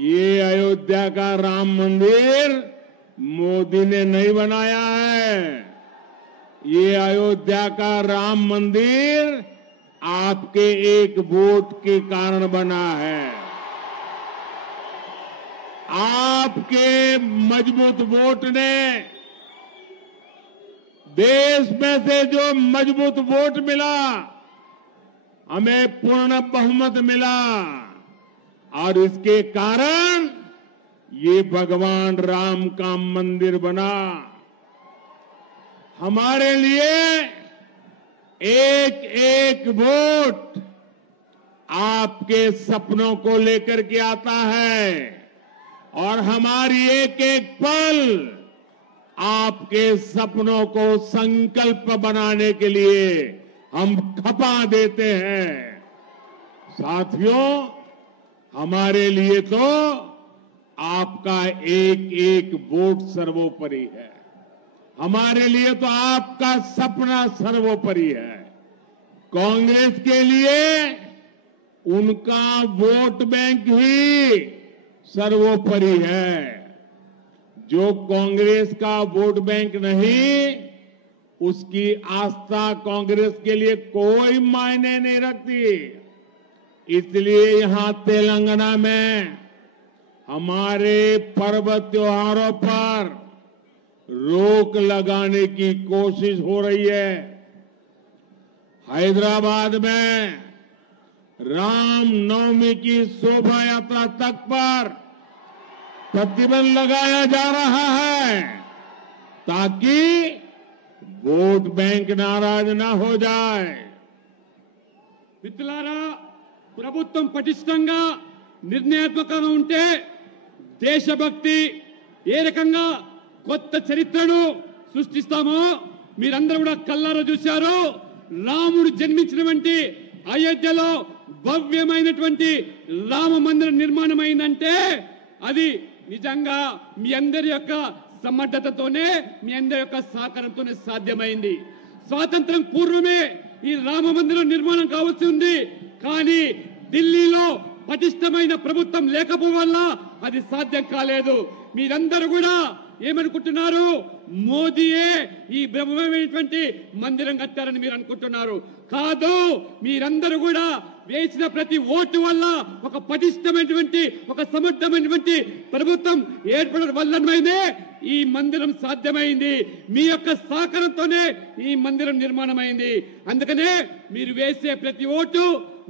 ये अयोध्या का राम मंदिर मोदी ने नहीं बनाया है। ये अयोध्या का राम मंदिर आपके एक वोट के कारण बना है। आपके मजबूत वोट ने, देश में से जो मजबूत वोट मिला, हमें पूर्ण बहुमत मिला और इसके कारण ये भगवान राम का मंदिर बना। हमारे लिए एक एक वोट आपके सपनों को लेकर के आता है और हमारी एक एक पल आपके सपनों को संकल्प बनाने के लिए हम खपा देते हैं। साथियों, हमारे लिए तो आपका एक एक वोट सर्वोपरि है। हमारे लिए तो आपका सपना सर्वोपरि है। कांग्रेस के लिए उनका वोट बैंक ही सर्वोपरि है। जो कांग्रेस का वोट बैंक नहीं, उसकी आस्था कांग्रेस के लिए कोई मायने नहीं रखती। इसलिए यहां तेलंगाना में हमारे पर्व त्योहारों पर रोक लगाने की कोशिश हो रही है। हैदराबाद में राम नवमी की शोभा यात्रा तक पर प्रतिबंध लगाया जा रहा है ताकि वोट बैंक नाराज ना हो जाए। మిత్రులారా, ప్రభుత్వం పటిష్టంగా నిర్ణయాత్మకంగా ఉంటే దేశభక్తి ఏ రకంగా కొత్త చరిత్రను సృష్టిస్తామో మీరందరూ కూడా కళ్ళారా చూశారు. రాముడు జన్మించినటువంటి అయోధ్యలో భవ్యమైనటువంటి రామ మందిరం నిర్మాణం అయిందంటే అది నిజంగా మీ అందరి యొక్క సమర్థతతోనే, మీ అందరి యొక్క సహకారంతోనే సాధ్యమైంది. స్వాతంత్రం పూర్వమే ఈ రామ మందిరం నిర్మాణం కావాల్సి ఉంది. కానీ ఢిల్లీలో పటిష్టమైన ప్రభుత్వం లేకపోవడం వల్ల అది సాధ్యం కాలేదు. మీరందరూ కూడా ఏమనుకుంటున్నారు? మోదీయే ఈ బ్రహ్మమైనటువంటి మందిరం కట్టారని మీరు అనుకుంటున్నారు. కాదు, మీరందరూ కూడా వేసిన ప్రతి ఓటు వల్ల ఒక పటిష్టమైనటువంటి, ఒక సమర్థమైనటువంటి ప్రభుత్వం ఏర్పడడం వల్లనే ఈ మందిరం సాధ్యమైంది. మీ యొక్క సహకారంతోనే ఈ మందిరం నిర్మాణమైంది. అందుకనే మీరు వేసే ప్రతి ఓటు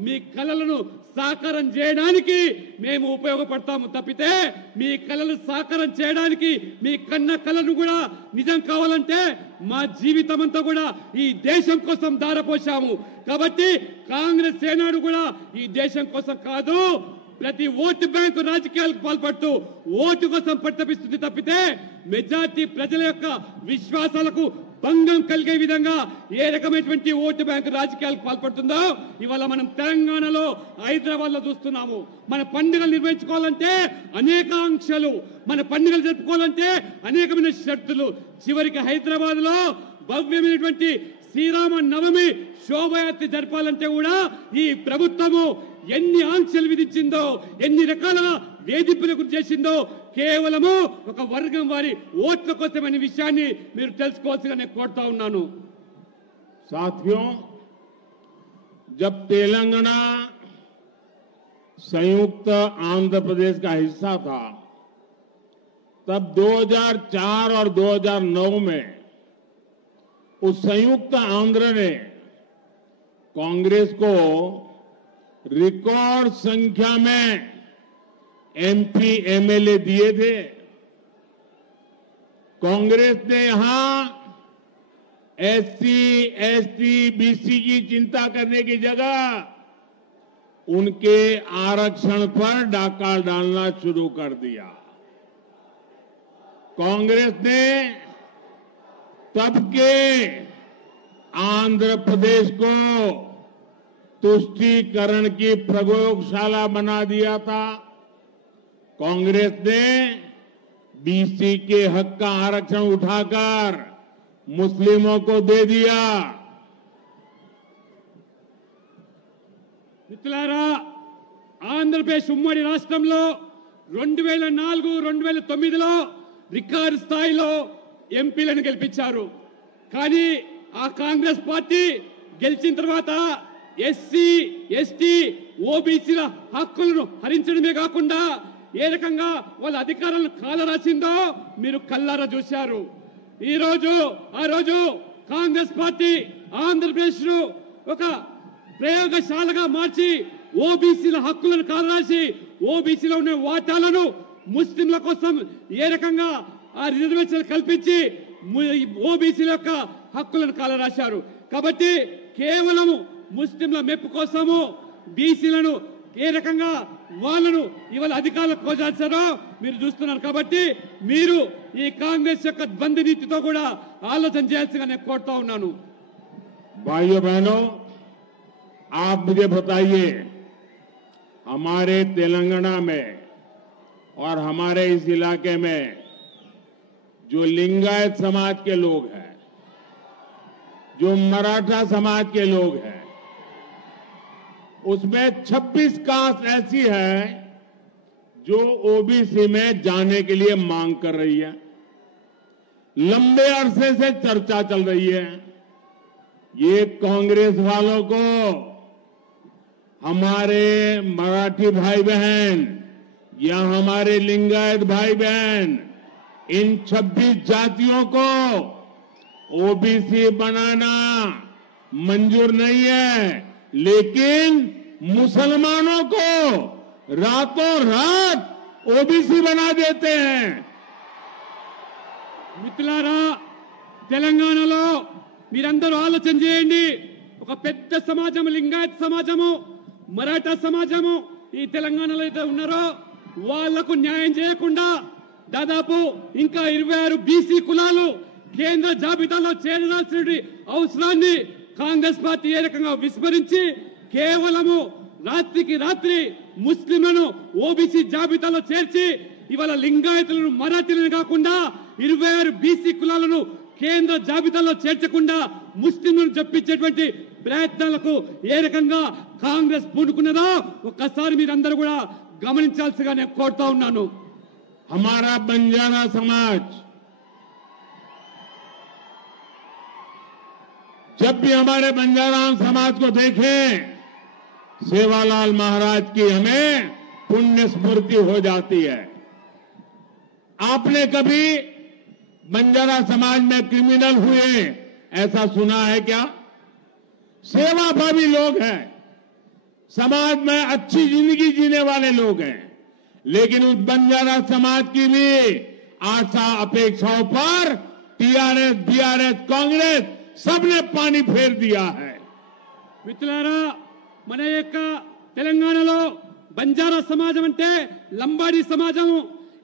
మీ కలలను సాకారం చేయడానికి మేము ఉపయోగపడతాము తప్పితే మీ కలలు సాకారం చేయడానికి, మీ కన్న కలను కూడా నిజం కావాలంటే మా జీవితం అంతా కూడా ఈ దేశం కోసం ధారపోశాము. కాబట్టి కాంగ్రెస్ ఏనాడు కూడా ఈ దేశం కోసం కాదు, ప్రతి ఓటు బ్యాంకు రాజకీయాలకు పాల్పడుతూ ఓటు కోసం పట్టపిస్తుంది తప్పితే మెజార్టీ ప్రజల యొక్క విశ్వాసాలకు భంగం కలిగే విధంగా ఏ రకమైనటువంటి ఓటు బ్యాంకు రాజకీయాలకు పాల్పడుతుందో ఇవాళ మనం తెలంగాణలో, హైదరాబాద్ లో చూస్తున్నాము. మన పండుగలు నిర్వహించుకోవాలంటే అనేక ఆంక్షలు, మన పండుగలు జరుపుకోవాలంటే అనేకమైన షరతులు. చివరికి హైదరాబాద్ లో భవ్యమైనటువంటి శ్రీరామ నవమి శోభయాత్ర జరపాలంటే కూడా ఈ ప్రభుత్వము ఎన్ని ఆంక్షలు విధించిందో, ఎన్ని రకాల వేధింపులకు చేసిందో కేవలము ఒక వర్గం వారి ఓట్ల కోసమనే విషయాన్ని మీరు తెలుసుకోవాల్సిగా నేను కోరుతా ఉన్నాను. साथियों, जब तेलंगाना संयुक्त आंध्र प्रदेश का हिस्सा था, तब 2004 और 2009 में उस संयुक्त आंध्र ने कांग्रेस को रिकॉर्ड संख्या में एमपी एमएलए दिए थे। कांग्रेस ने यहां एससी, एसटी, बीसी की चिंता करने की जगह उनके आरक्षण पर डाका डालना शुरू कर दिया। कांग्रेस ने तब के आंध्र प्रदेश को तुष्टीकरण की प्रयोगशाला बना दिया था। कांग्रेस ने बीसी के हक का आरक्षण उठाकर मुस्लिमों को दे दिया। మిత్రులారా, ఆంధ్రప్రదేశ్ ఉమ్మడి రాష్ట్రంలో 2004-2009లో రికార్డు స్థాయిలో ఎంపీలను గెలిపించారు. కానీ ఆ కాంగ్రెస్ పార్టీ గెలిచిన తర్వాత ఎస్సీ, ఎస్టీ, ఓబీసీల హక్కులను హరించడమే కాకుండా ఏ రకంగా వాళ్ళ అధికారాలను కాలరాసిందో మీరు కల్లారా చూశారు. ఆ రోజు కాంగ్రెస్ పార్టీ ఆంధ్రప్రదేశ్ ను ఒక ప్రయోగశాలగా మార్చి ఓబీసీల హక్కులను కాలరాసి ఓబీసీలో ఉన్న వాటాలను ముస్లింల కోసం ఏ రకంగా ఆ రిజర్వేషన్ కల్పించి ఓబీసీల యొక్క హక్కులను కాలరాశారు. కాబట్టి కేవలం ముస్లింల మెప్పు కోసము బీసీలను ఏ రకంగా వాళ్ళను ఇవాళ అధికారులకు కోసారో మీరు చూస్తున్నారు. కాబట్టి మీరు ఈ కాంగ్రెస్ యొక్క ద్వంద్వ నీతితో కూడా ఆలోచన చేయాల్సిందిగా నేను కోరుతా ఉన్నాను. भाइयों बहनों, आप मुझे बताइए, हमारे तेलंगाना में और हमारे इस इलाके में जो लिंगायत समाज के लोग हैं, जो मराठा समाज के लोग हैं, उसमें 26 कास्ट ऐसी है जो ओबीसी में जाने के लिए मांग कर रही है। लंबे अरसे से चर्चा चल रही है। ये कांग्रेस वालों को हमारे मराठी भाई बहन या हमारे लिंगायत भाई बहन इन 26 जातियों को ओबीसी बनाना मंजूर नहीं है, लेकिन मुसलमानों को रातों रात ओबीसी बना देते हैं। మిత్రులారా, తెలంగాణలో మీరందరూ ఆలోచన చేయండి. ఒక పెద్ద సమాజం లింగాయత్ సమాజము, మరాఠా సమాజము ఈ తెలంగాణలో అయితే ఉన్నారో వాళ్లకు న్యాయం చేయకుండా దాదాపు ఇంకా 26 బీసీ కులాలు కేంద్ర జాబితాలో చేరాల్సిన అవసరాన్ని కాంగ్రెస్ పార్టీ ఏ రకంగా విస్మరించి కేవలము రాత్రికి రాత్రి ముస్లింలను ఓబీసీ జాబితాలో చేర్చి ఇవాళ లింగాయతులను మరాఠీలను కాకుండా 26 బీసీ కులాలను కేంద్ర జాబితాలో చేర్చకుండా ముస్లింలను చెప్పించేటువంటి ప్రయత్నాలకు ఏ రకంగా కాంగ్రెస్ పూనుకున్నదో ఒక్కసారి మీరందరూ కూడా గమనించాల్సిగా నేను కోరుతా ఉన్నాను. हमारा बंजारा समाज जब भी हमारे बंजारा समाज को देखें, सेवालाल महाराज की हमें पुण्य स्मृति हो जाती है। आपने कभी बंजारा समाज में क्रिमिनल हुए ऐसा सुना है क्या? सेवाभावी लोग हैं, समाज में अच्छी जिंदगी जीने वाले लोग हैं, लेकिन उस बंजारा समाज की भी आशा अपेक्षाओं पर टीआरएस, बीआरएस, कांग्रेस सबने पानी फेर दिया है. మిత్రులారా, మన యొక్క తెలంగాణలో బంజారా సమాజం అంటే లంబాడీ సమాజం,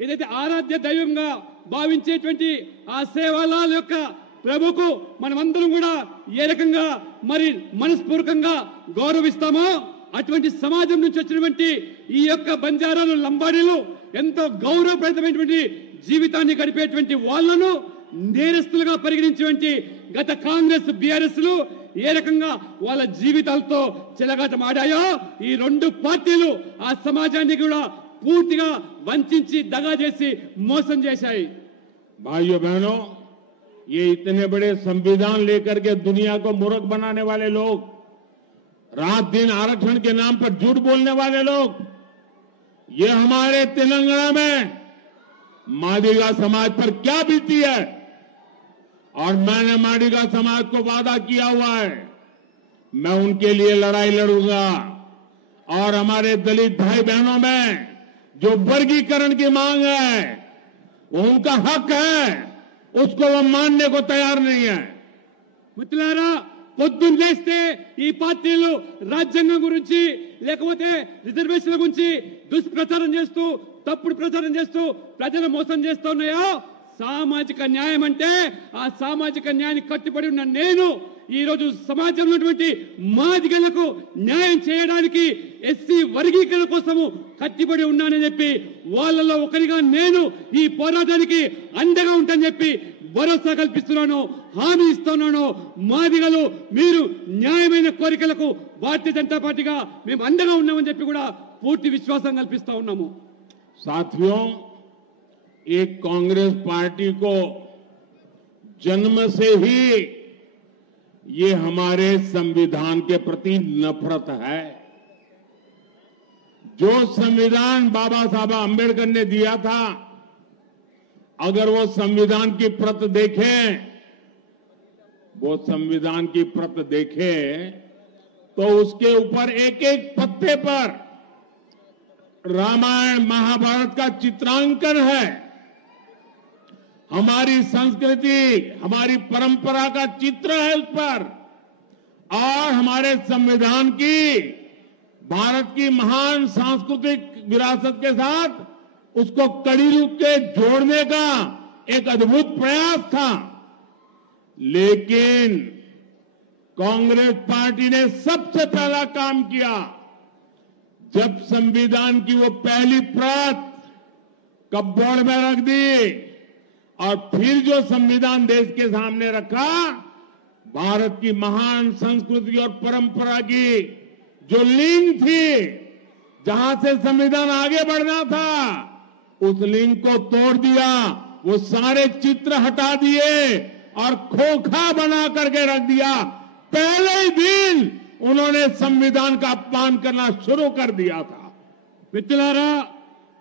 ఏదైతే ఆరాధ్య దైవంగా భావించేటువంటి ఆ సేవాలాల్ యొక్క ప్రభుకు మనమందరం కూడా ఏ రకంగా మరి మనస్పూర్వకంగా గౌరవిస్తామో అటువంటి సమాజం నుంచి వచ్చినటువంటి ఈ యొక్క బంజారాలు, లంబాడీలు ఎంతో గౌరవప్రదమైనటువంటి జీవితాన్ని గడిపేటువంటి వాళ్లను నేరస్తులుగా పరిగణించేటువంటి గత కాంగ్రెస్, బీఆర్ఎస్ లు ఏ రకంగా వాళ్ళ జీవితాలతో చెలగాటం ఆడాయో ఈ రెండు పార్టీలు ఆ సమాజాన్ని కూడా పూర్తిగా వంచి దగా చేసి మోసం చేశాయి. भाइयों बहनों, ये इतने बड़े संविधान लेकर के दुनिया को मूर्ख बनाने वाले लोग, रात दिन आरक्षण के नाम पर झूठ बोलने वाले लोग, ये हमारे तेलंगाना में मादिगा समाज पर क्या बीती है. और मैंने मादिगा समाज को वादा किया हुआ है, मैं उनके लिए लड़ाई लड़ूंगा. और हमारे दलित भाई बहनों में जो वर्गीकरण की मांग है वो उनका हक है, उसको वो मानने को तैयार नहीं है. మిత్రులారా, పొద్దున్న లేస్తే ఈ పార్టీలు రాజ్యాంగం గురించి లేకపోతే రిజర్వేషన్ల గురించి దుష్ప్రచారం చేస్తూ తప్పుడు ప్రచారం చేస్తూ ప్రజలు మోసం చేస్తూ ఉన్నాయో, సామాజిక న్యాయం అంటే ఆ సామాజిక న్యాయానికి కట్టుబడి ఉన్న నేను ఈ రోజు సమాజంలో ఉన్నటువంటి మాదిగలకు న్యాయం చేయడానికి ఎస్సీ వర్గీకరణ కోసము కట్టుబడి ఉన్నానని చెప్పి వాళ్ళలో ఒకరిగా నేను ఈ పోరాటానికి అండగా ఉంటానని చెప్పి భరోసా కల్పిస్తున్నాను, హామీ ఇస్తున్నాను. మాదిగలు మీరు న్యాయమైన కోరికలకు భారతీయ జనతా పార్టీగా మేము అండగా ఉన్నామని చెప్పి కూడా పూర్తి విశ్వాసం కల్పిస్తా ఉన్నాము. साथियों, एक कांग्रेस पार्टी को जन्म से ही ये हमारे संविधान के प्रति नफरत है. जो संविधान बाबा साहब अंबेडकर ने दिया था, अगर वो संविधान की प्रत देखें, वो संविधान की प्रत देखें तो उसके ऊपर एक एक पत्ते पर रामायण महाभारत का चित्रांकन है. हमारी संस्कृति, हमारी परंपरा का चित्र है उस पर, और हमारे संविधान की, भारत की महान सांस्कृतिक विरासत के साथ उसको कड़ी रूप से जोड़ने का एक अद्भुत प्रयास था. लेकिन कांग्रेस पार्टी ने सबसे पहला काम किया, जब संविधान की वो पहली प्रत कपबोर्ड में रख दी और फिर जो संविधान देश के सामने रखा, भारत की महान संस्कृति और परंपरा की जो लिंक थी, जहां से संविधान आगे बढ़ना था, उस लिंक को तोड़ दिया. वो सारे चित्र हटा दिए और खोखा बना करके रख दिया. पहले ही दिन उन्होंने संविधान का अपमान करना शुरू कर दिया था. మిత్రులారా,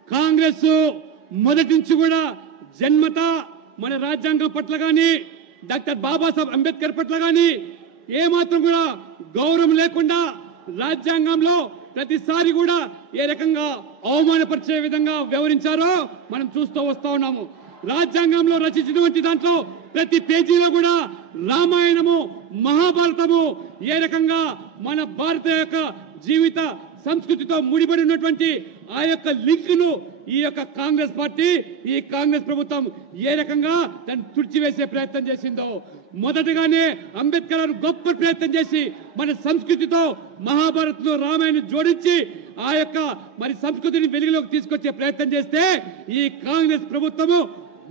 కాంగ్రెస్ మొదటి నుంచి కూడా జన్మత మన రాజ్యాంగం పట్ల గాని, డాక్టర్ బాబాసాహెబ్ అంబేద్కర్ పట్ల గాని ఏమాత్రం కూడా గౌరవం లేకుండా రాజ్యాంగంలో ప్రతిసారి కూడా ఏ రకంగా అవమానపరిచే విధంగా వ్యవహరించారో మనం చూస్తూ వస్తా ఉన్నాము. రాజ్యాంగంలో రచించినటువంటి దాంట్లో ప్రతి పేజీలో కూడా రామాయణము, మహాభారతము ఏ రకంగా మన భారత యొక్క జీవిత సంస్కృతితో ముడిపడి ఉన్నటువంటి ఆ యొక్క లింక్ ను ఈ యొక్క కాంగ్రెస్ పార్టీ, ఈ కాంగ్రెస్ ప్రభుత్వం ఏ రకంగా దాన్ని తుడిచివేసే ప్రయత్నం చేసిందో, మొదటగానే అంబేద్కర్ గారు గొప్ప ప్రయత్నం చేసి మన సంస్కృతితో మహాభారత్లో రామాయణం జోడించి ఆ యొక్క మరి సంస్కృతిని వెలుగులోకి తీసుకొచ్చే ప్రయత్నం చేస్తే, ఈ కాంగ్రెస్ ప్రభుత్వము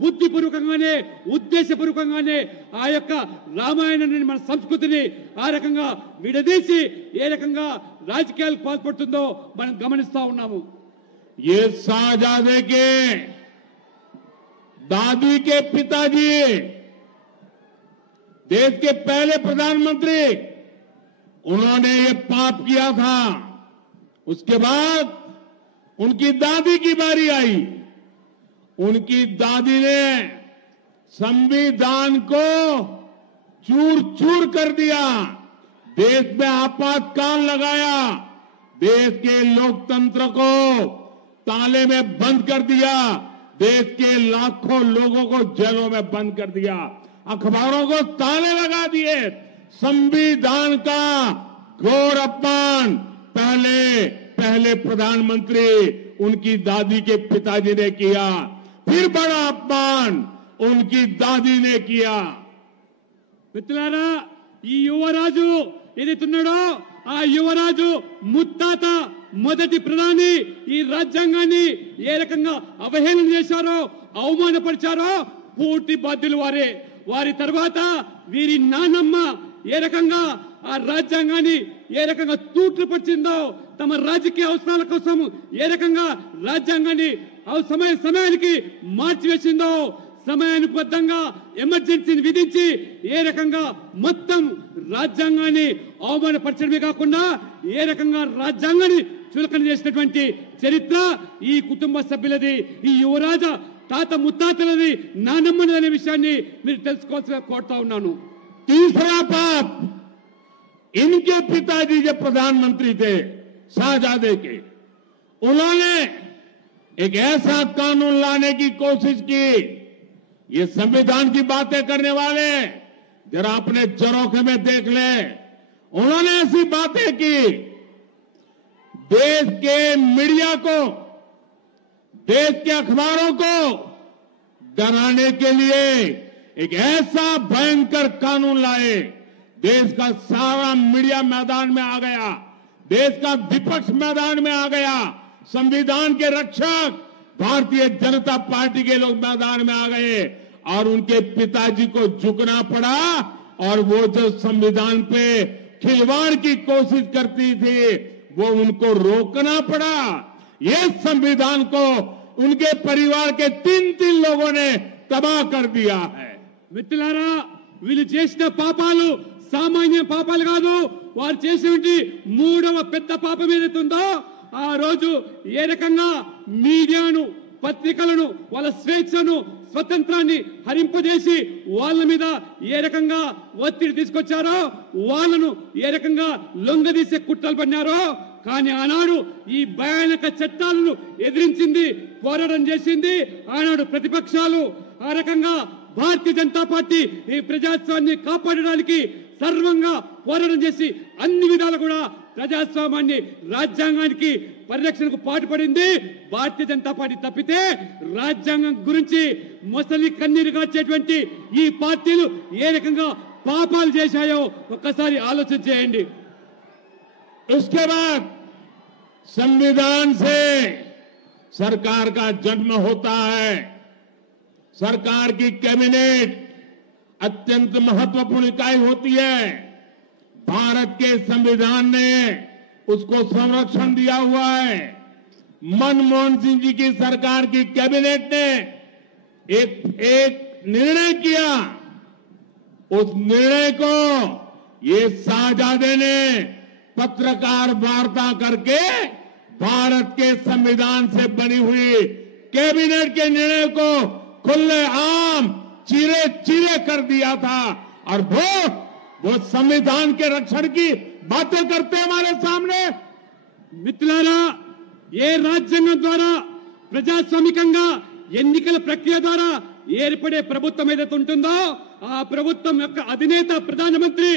బుద్ధిపూర్వకంగానే, ఉద్దేశపూర్వకంగానే ఆ యొక్క రామాయణాన్ని, మన సంస్కృతిని ఆ రకంగా విడదీసి ఏ రకంగా రాజకీయాలకు పాల్పడుతుందో మనం గమనిస్తా ఉన్నాము. ये शाहजादे के दादी के पिताजी, देश के पहले प्रधानमंत्री, उन्होंने ये पाप किया था. उसके बाद उनकी दादी की बारी आई. उनकी दादी ने संविधान को चूर चूर कर दिया, देश में आपातकाल लगाया, देश के लोकतंत्र को ताले में बंद कर दिया, देश के लाखों लोगों को जेलों में बंद कर दिया, अखबारों को ताले लगा दिए. संविधान का घोर अपमान पहले प्रधानमंत्री उनकी दादी के पिताजी ने किया, फिर बड़ा अपमान उनकी दादी ने किया. మిత్రులారా, ఈ యువరాజు ఏదైతున్నాడో ఆ యువరాజు ముత్తాత మొదటి ప్రధాని ఈ రాజ్యాంగాన్ని ఏ రకంగా అవహేళన చేశారో, అవమానపరిచారో పూర్తి బాధ్యులు వారే. వారి తర్వాత వీరి నానమ్మ ఏ రకంగా ఆ రాజ్యాంగాన్ని ఏ రకంగా తూట్లు పట్టిందో, తమ రాజకీయ అవసరాల కోసం ఏ రకంగా రాజ్యాంగాన్ని సమయానికి మార్చివేసిందో, సమయానుబద్ధంగా ఎమర్జెన్సీని విధించి ఏ రకంగా మొత్తం రాజ్యాంగాన్ని అవమానపరచడమే కాకుండా ఏ రకంగా రాజ్యాంగాన్ని చులకన చేసినటువంటి చరిత్ర ఈ కుటుంబ సభ్యులది, ఈ యువరాజ తాత ముత్తాతలది, నానమ్మది అనే విషయాన్ని మీరు తెలుసుకోవాల్సిన కోరుతా ఉన్నాను. तीसरा पाप, इनके पिताजी जब प्रधानमंत्री थे शाहजादे के, उन्होंने एक ऐसा कानून लाने की कोशिश की. ये संविधान की बातें करने वाले जरा अपने झरोखे में देख ले. उन्होंने ऐसी बातें की, देश के मीडिया को, देश के अखबारों को डराने के लिए एक ऐसा भयंकर कानून लाए, देश का सारा मीडिया मैदान में आ गया, देश का विपक्ष मैदान में आ गया, संविधान के रक्षक भारतीय जनता पार्टी के लोग मैदान में आ गए और उनके पिताजी को झुकना पड़ा और वो जो संविधान पे खिलवाड़ की कोशिश करती थी वो उनको रोकना पड़ा। ये संविधान को उनके परिवार के 3 लोगों ने तबाह कर दिया है। మిత్రులారా, వీళ్ళు చేసిన పాపాలు సామాన్య పాపాలు కాదు. వారు చేసినటువంటి 3వ పెద్ద పాపం ఏదైతే ఉందో ఆ రోజు ఏ రకంగా మీడియాను, పత్రికలను, వాళ్ళ స్వేచ్ఛను, స్వతంత్రాన్ని హరింపజేసి వాళ్ళ మీద ఏ రకంగా ఒత్తిడి తీసుకొచ్చారో, వాళ్ళను ఏ రకంగా లొంగదీసే కుట్రలు పన్నారో, కానీ ఆనాడు ఈ భయానక చట్టాలను ఎదిరించింది, పోరాటం చేసింది ఆనాడు ప్రతిపక్షాలు. ఆ రకంగా భారతీయ జనతా పార్టీ ఈ ప్రజాస్వామ్యాన్ని కాపాడడానికి సర్వంగా పోరాటం చేసి అన్ని విధాలు కూడా ప్రజాస్వామ్యాన్ని, రాజ్యాంగానికి పరిరక్షణకు పాటుపడింది భారతీయ జనతా పార్టీ. తప్పితే రాజ్యాంగం గురించి మొసలి కన్నీరు కాచేటువంటి ఈ పార్టీలు ఏ రకంగా పాపాలు చేశాయో ఒక్కసారి ఆలోచన చేయండి. उसके बाद संविधान से सरकार का जन्म होता है। सरकार की कैबिनेट अत्यंत महत्वपूर्ण इकाई होती है। भारत के संविधान ने उसको संरक्षण दिया हुआ है। मनमोहन सिंह जी की सरकार की कैबिनेट ने एक निर्णय किया, उस निर्णय को ये शाहजादे ने पत्रकार वार्ता करके भारत के संविधान से बनी हुई कैबिनेट के निर्णय को खुले आम चीरे चीरे कर दिया था और वो संविधान के रक्षण की बातें करते हमारे सामने। మిత్రులారా, ఏ రాజ్యాంగం ద్వారా ప్రజాస్వామికంగా ఎన్నికల ప్రక్రియ ద్వారా ఏర్పడే ప్రభుత్వం ఏదైతే ఉంటుందో ఆ ప్రభుత్వం యొక్క అధినేత ప్రధానమంత్రి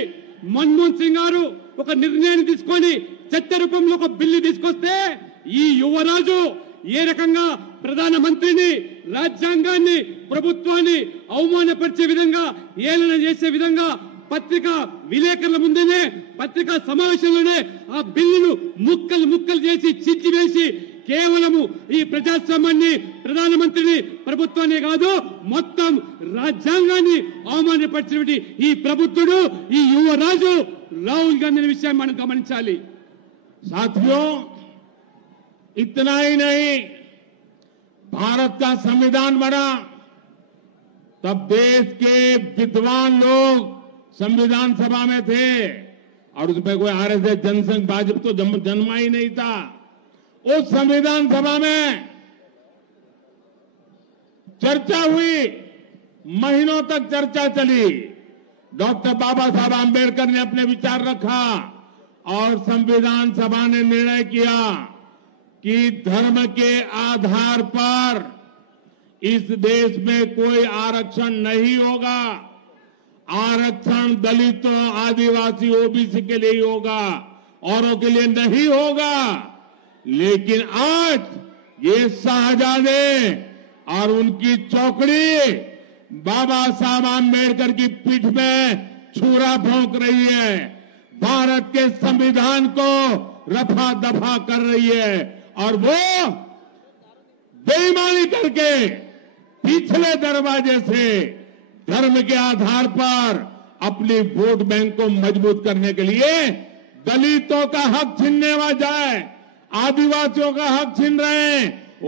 మన్మోహన్ సింగ్ గారు ఒక నిర్ణయాన్ని తీసుకొని చట్ట రూపంలో ఒక బిల్లు తీసుకొస్తే ఈ యువరాజు ఏ రకంగా ప్రధానమంత్రిని, రాజ్యాంగాన్ని, ప్రభుత్వాన్ని అవమానపరిచే విధంగా, ఏలన చేసే విధంగా పత్రికా విలేకరుల ముందేనే, పత్రికా సమావేశంలోనే ఆ బిల్లును ముక్కలు చేసి చించివేసి కేవలము ఈ ప్రజాస్వామ్యాన్ని, ప్రధానమంత్రిని, ప్రభుత్వాన్ని కాదు మొత్తం రాజ్యాంగాన్ని అవమానపరిచినటువంటి ఈ ప్రభుత్వుడు, ఈ యువరాజు రాహుల్ గాంధీ అనే విషయాన్ని మనం గమనించాలి. साथियों, इतना ही नहीं, भारत का संविधान बना तब देश के विद्वान लोग संविधान सभा में थे और उसमें कोई आरएसएस, जनसंघ, भाजपा तो जन्मा ही नहीं था। उस संविधान सभा में चर्चा हुई, महीनों तक चर्चा चली। डॉक्टर बाबा साहब आंबेडकर ने अपने विचार रखा और संविधान सभा ने निर्णय किया कि धर्म के आधार पर इस देश में कोई आरक्षण नहीं होगा। आरक्षण दलितों, आदिवासी, ओबीसी के लिए ही होगा, औरों के लिए नहीं होगा। लेकिन आज ये शाहजादे और उनकी चौकड़ी बाबा साहब आंबेडकर की पीठ में छुरा भोंक रही है, भारत के संविधान को रफा दफा कर रही है और वो बेईमानी करके पिछले दरवाजे से धर्म के आधार पर अपनी वोट बैंक को मजबूत करने के लिए दलितों का हक छीनने जाए, आदिवासियों का हक छीन रहे,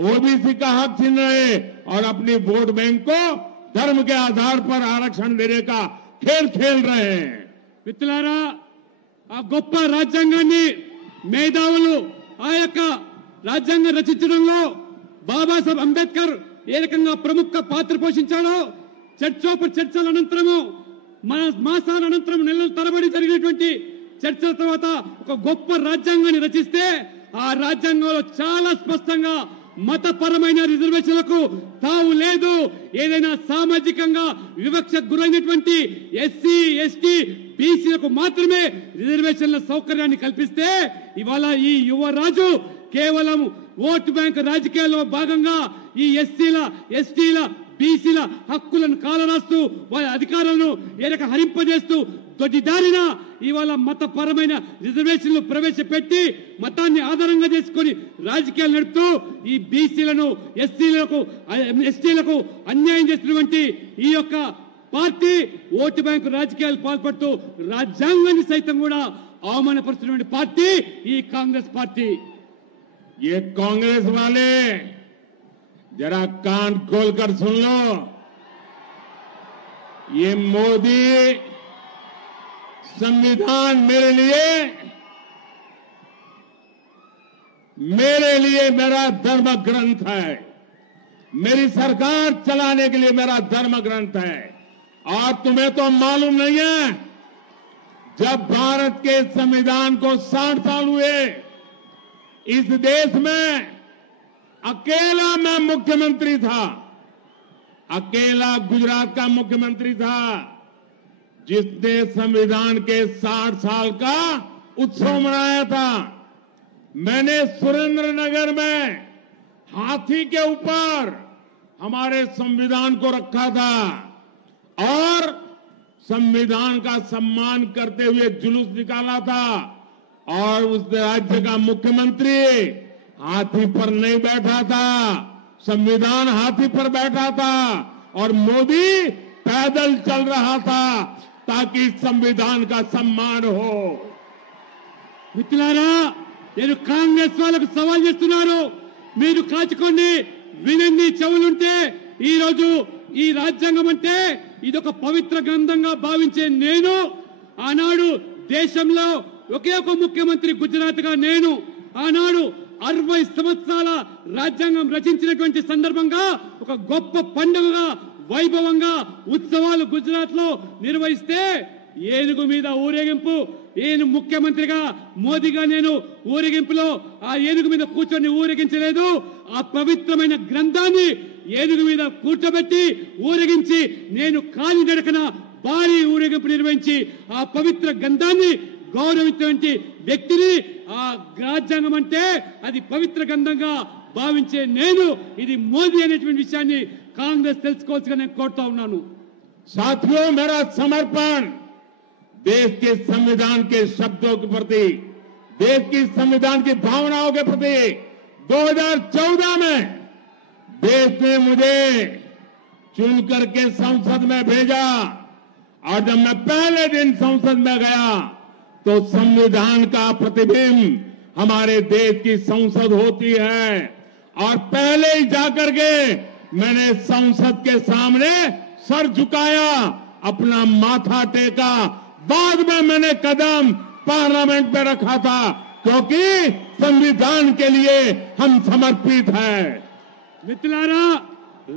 ओबीसी का हक छीन रहे और अपनी वोट बैंक को धर्म के आधार पर आरक्षण देने का खेल खेल रहे हैं। మిత్రులారా, ఆ గొప్ప రాజ్యాంగాన్ని మేధావులు ఆ యొక్క రాజ్యాంగం రచించడంలో బాబాసాహెబ్ అంబేద్కర్ ఏ రకంగా ప్రముఖ పాత్ర పోషించాడో చర్చల అనంతరము, మాసాల అనంతరం నెలల తరబడి జరిగినటువంటి చర్చల తర్వాత ఒక గొప్ప రాజ్యాంగాన్ని రచిస్తే ఆ రాజ్యాంగంలో చాలా స్పష్టంగా మతపరమైన రిజర్వేషన్లకు తావు లేదు. ఏదైనా సామాజికంగా వివక్షకు గురైనటువంటి ఎస్సీ, ఎస్టీ, బీసీలకు మాత్రమే రిజర్వేషన్ల సౌకర్యాన్ని కల్పిస్తే ఇవాళ ఈ యువరాజు కేవలం ఓటు బ్యాంక్ రాజకీయాల్లో భాగంగా ఈ ఎస్సీల, ఎస్టీల, బీసీల హక్కులను కాలరాస్తూ, వాళ్ళ అధికారాలను ఏ రకంగా హరింపజేస్తూ తొలిదారిన ఇవాళ మతపరమైన రిజర్వేషన్లు ప్రవేశపెట్టి మతాన్ని ఆధారంగా చేసుకొని రాజకీయాలు నడుపుతూ ఈ బీసీలను ఎస్టీలకు అన్యాయం చేసినటువంటి ఈ యొక్క పార్టీ ఓటు బ్యాంకు రాజకీయాలు పాల్పడుతూ రాజ్యాంగాన్ని సైతం కూడా అవమానపరుస్తున్నటువంటి పార్టీ ఈ కాంగ్రెస్ పార్టీ। ये कांग्रेस वाले जरा कान खोलकर सुन लो, ये मोदी संविधान मेरे लिए मेरा धर्म ग्रंथ है, मेरी सरकार चलाने के लिए मेरा धर्म ग्रंथ है। और तुम्हें तो मालूम नहीं है, जब भारत के संविधान को 60 साल हुए, इस देश में अकेला मैं मुख्यमंत्री था, अकेला गुजरात का मुख्यमंत्री था जिसने संविधान के 60 साल का उत्सव मनाया था। मैंने सुरेंद्रनगर में हाथी के ऊपर हमारे संविधान को रखा था और संविधान का सम्मान करते हुए जुलूस निकाला था। और उस राज्य का मुख्यमंत्री हाथी पर नहीं बैठा था, संविधान हाथी पर बैठा था और मोदी पैदल चल रहा था ताकि संविधान का सम्मान हो। మిత్రులారా, నేను కాంగ్రెస్ వాళ్ళకు సవాల్ చేస్తున్నాను, మీరు కాచుకోండి, వినండి, చెవులుంటే ఈ రోజు ఈ రాజ్యాంగం అంటే ఇదొక పవిత్ర గ్రంథంగా భావించే నేను ఆనాడు దేశంలో ఒకే ఒక ముఖ్యమంత్రి గుజరాత్ గా నేను ఆనాడు 60 సంవత్సరాల రాజ్యాంగం రచించినటువంటి సందర్భంగా ఒక గొప్ప పండుగగా వైభవంగా ఉత్సవాలు గుజరాత్ లో నిర్వహిస్తే ఏనుగు మీద ఊరేగింపు, నేను ముఖ్యమంత్రిగా మోదీగా నేను ఊరేగింపులో ఆ ఏనుగు మీద కూర్చొని ఊరేగించలేదు, ఆ పవిత్రమైన గ్రంథాన్ని ఏనుగు మీద కూర్చోబెట్టి ఊరేగించి నేను కాలి నడకన భారీ ఊరేగింపు నిర్వహించి ఆ పవిత్ర గ్రంథాన్ని గౌరవించినటువంటి వ్యక్తిని, ఆ రాజ్యాంగం అంటే అది పవిత్ర గ్రంథంగా భావించే నేను ఇది మోదీ అనేటువంటి విషయాన్ని కాంగ్రెస్ తెలుసుకోవాల్సిగా నేను కోరుతా ఉన్నాను। साथियों, मेरा समर्पण देश के संविधान के शब्दों के प्रति, देश की संविधान की भावनाओं के प्रति 2014 में देश ने मुझे चुन करके संसद में भेजा और जब मैं पहले दिन संसद में गया तो संविधान का प्रतिबिंब हमारे देश की संसद होती है और पहले ही जाकर के मैंने संसद के सामने सर झुकाया, अपना माथा टेका। बाद में मैंने कदम पार्लियामेंट में रखा था क्योंकि संविधान के लिए हम समर्पित हैं। మిత్రులారా,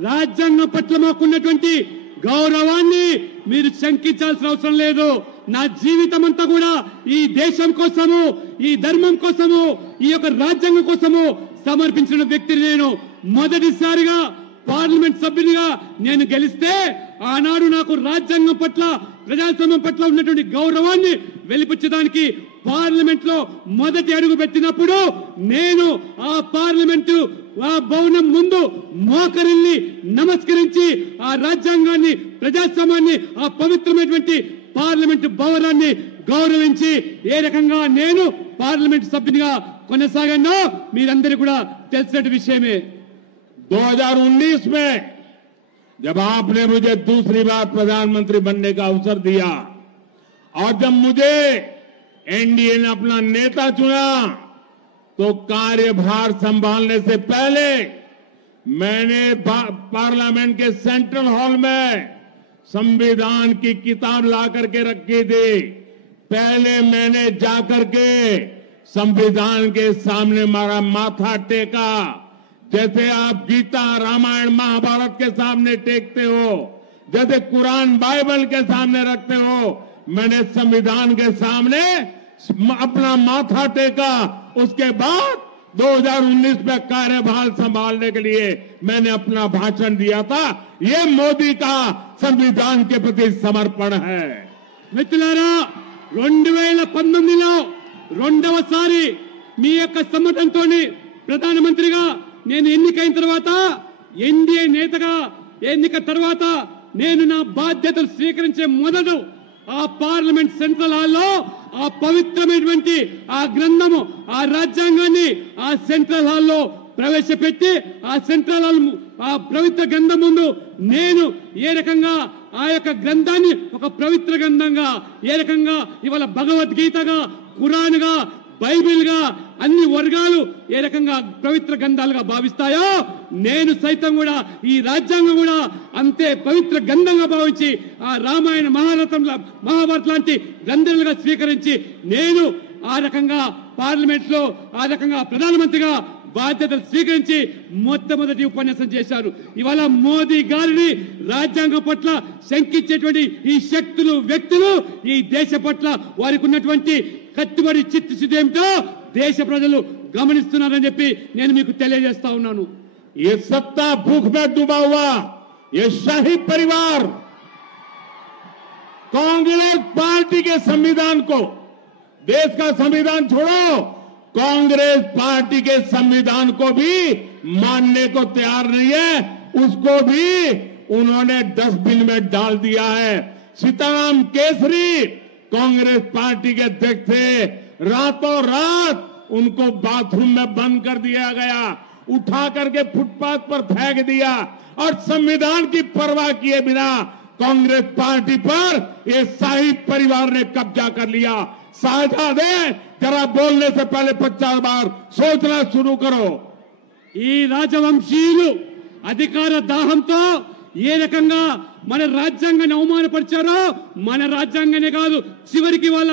రాజ్యాంగం పట్ల మాకున్నటువంటి గౌరవాన్ని మీరు శంకించాల్సిన అవసరం లేదు। నా జీవితం అంతా కూడా ఈ దేశం కోసము, ఈ ధర్మం కోసము, ఈ యొక్క రాజ్యాంగం కోసము సమర్పించిన వ్యక్తిని నేను। మొదటిసారిగా పార్లమెంట్ సభ్యునిగా నేను గెలిస్తే ఆనాడు నాకు రాజ్యాంగం పట్ల, ప్రజాస్వామ్యం పట్ల ఉన్నటువంటి గౌరవాన్ని వెలిపించడానికి పార్లమెంట్ లో మొదటి అడుగు పెట్టినప్పుడు నేను ఆ పార్లమెంటు ఆ భవనం ముందు మోకరిల్లి నమస్కరించి ఆ రాజ్యాంగాన్ని, ప్రజాస్వామ్యాన్ని, ఆ పవిత్రమైనటువంటి పార్లమెంటు భవనాన్ని గౌరవించి ఏ రకంగా నేను పార్లమెంట్ సభ్యునిగా కొనసాగానో మీరందరూ కూడా తెలిసిన విషయమే। 2019 में जब आपने मुझे दूसरी बार प्रधानमंत्री बनने का अवसर दिया और जब मुझे एनडीए ने अपना नेता चुना तो कार्यभार संभालने से पहले मैंने पार्लियामेंट के सेंट्रल हॉल में संविधान की किताब ला करके रखी थी। पहले मैंने जाकर के संविधान के सामने मारा माथा टेका, जैसे आप गीता, रामायण, महाभारत के सामने टेकते हो, जैसे कुरान, बाइबल के सामने रखते हो, मैंने संविधान के सामने अपना माथा टेका। उसके बाद 2019 में कार्यभार संभालने के लिए मैंने अपना भाषण दिया था। ये मोदी का संविधान के प्रति समर्पण है। మిత్రులారా, 2019లో రెండవసారి మీ యొక్క సమ్మతంతోని ప్రధానమంత్రిగా నేను ఎన్నికైన తర్వాత, ఎన్డీఏ నేతగా ఎన్నిక తర్వాత నేను నా బాధ్యతలు స్వీకరించే మొదలు ఆ పార్లమెంట్ సెంట్రల్ హాల్లో ఆ పవిత్రమైనటువంటి ఆ గ్రంథము ఆ రాజ్యాంగాన్ని ఆ సెంట్రల్ హాల్లో ప్రవేశపెట్టి ఆ సెంట్రల్ హాల్ ఆ పవిత్ర గ్రంథం ముందు నేను ఏ రకంగా ఆ యొక్క గ్రంథాన్ని ఒక పవిత్ర గ్రంథంగా ఏ రకంగా ఇవాళ భగవద్గీతగా ఖురాన్ గా బైబిల్ గా అన్ని వర్గాలు ఏ రకంగా పవిత్ర గ్రంథాలుగా భావిస్తాయో నేను సైతం కూడా ఈ రాజ్యాంగం కూడా అంతే పవిత్ర గ్రంథంగా భావించి ఆ రామాయణ మహాభారత లాంటి గ్రంథాలుగా స్వీకరించి నేను ఆ రకంగా పార్లమెంట్ లో ఆ రకంగా ప్రధానమంత్రిగా బాధ్యతలు స్వీకరించి మొట్టమొదటి ఉపన్యాసం చేశారు. ఇవాళ మోదీ గారిని రాజ్యాంగం పట్ల శంకించేటువంటి ఈ శక్తులు వ్యక్తులు ఈ దేశ పట్ల వారికి ఉన్నటువంటి కట్టుబడి చిత్తశుద్ధి ఏమిటో దేశ ప్రజలు గమనిస్తున్నారని చెప్పి నేను మీకు తెలియజేస్తా ఉన్నాను. ये सत्ता भूख में डूबा हुआ ये शाही परिवार कांग्रेस पार्टी के संविधान को, देश का संविधान छोड़ो, कांग्रेस पार्टी के संविधान को भी मानने को तैयार नहीं है. उसको भी उन्होंने डस्टबिन में डाल दिया है. सीताराम केसरी कांग्रेस पार्टी के अध्यक्ष थे, रातों रात उनको बाथरूम में बंद कर दिया गया, उठा करके फुटपाथ पर फेंक दिया और संविधान की परवाह किए बिना कांग्रेस पार्टी पर ये शाही परिवार ने कब्जा कर लिया. साझादे जरा बोलने से पहले 50 बार सोचना शुरू करो. ఈ రాజవంశీయులు అధికార దాహంతో ఏ రకంగా మన రాజ్యాంగాన్ని అవమానపరిచారో మన రాజ్యాంగానే కాదు చివరికి వాళ్ళ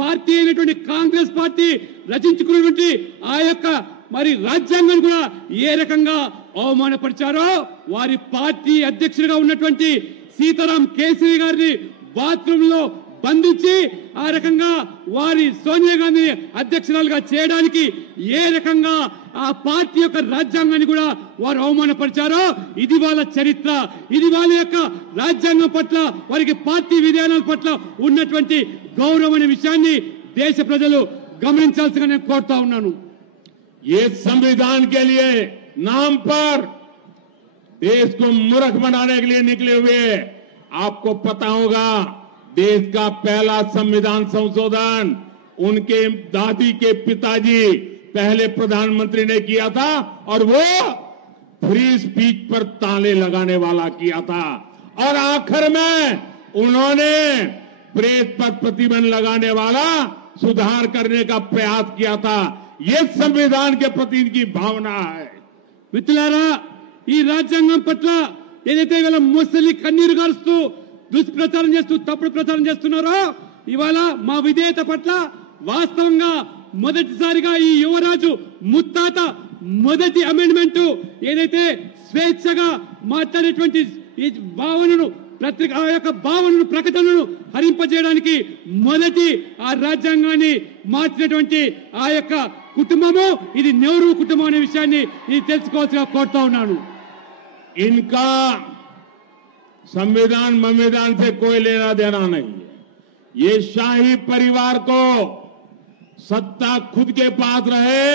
పార్టీ అయినటువంటి కాంగ్రెస్ పార్టీ రచించుకున్నటువంటి ఆ యొక్క మరి రాజ్యాంగాన్ని కూడా ఏ రకంగా అవమానపరిచారో వారి పార్టీ అధ్యక్షుడిగా ఉన్నటువంటి సీతారాం కేసరి గారిని బాత్రూమ్ లో బంధించి ఆ రకంగా వారి సోనియా గాంధీని అధ్యక్షురాలుగా చేయడానికి ఏ రకంగా ఆ పార్టీ యొక్క రాజ్యాంగాన్ని కూడా వారు అవమానపరిచారో ఇది వాళ్ళ చరిత్ర, ఇది వాళ్ళ యొక్క రాజ్యాంగం పట్ల వారికి పార్టీ విధానాల పట్ల ఉన్నటువంటి గౌరవం అనే విషయాన్ని దేశ ప్రజలు గమనించాల్సిగా నేను కోరుతా ఉన్నాను. ये संविधान के लिए नाम पर देश को मूर्ख बनाने के लिए निकले हुए. आपको पता होगा देश का पहला संविधान संशोधन उनके दादी के पिताजी पहले प्रधानमंत्री ने किया था और वो फ्री स्पीच पर ताले लगाने वाला किया था और आखिर में उन्होंने प्रेस पर प्रतिबंध लगाने वाला सुधार करने का प्रयास किया था. ये संविधान के प्रति इनकी भावना है. మిత్రులారా ఈ రాజ్యాంగం పట్ల ఏదైతే ఇవాళ ముసలి కన్నీరు గారుస్తూ దుష్ప్రచారం చేస్తూ తప్పుడు ప్రచారం చేస్తున్నారో ఇవాళ మా విధేయత పట్ల వాస్తవంగా మొదటిసారిగా ఈ యువరాజు ముత్తాత మొదటి అమెండ్మెంట్ ఏదైతే స్వేచ్ఛగా మాట్లాడేటువంటి ఈ భావనను పత్రిక ఆ యొక్క భావనను ప్రకటనను హరింపజేయడానికి మొదటి ఆ రాజ్యాంగాన్ని మార్చినటువంటి ఆ యొక్క కుటుంబము ఇది నెహ్రూ కుటుంబం అనే విషయాన్ని ఇది తెలుసుకోవాల్సిగా కోరుతా ఉన్నాను. इनका संविधान मविधान से कोई लेना देना नहीं है. ये शाही परिवार को सत्ता खुद के पास रहे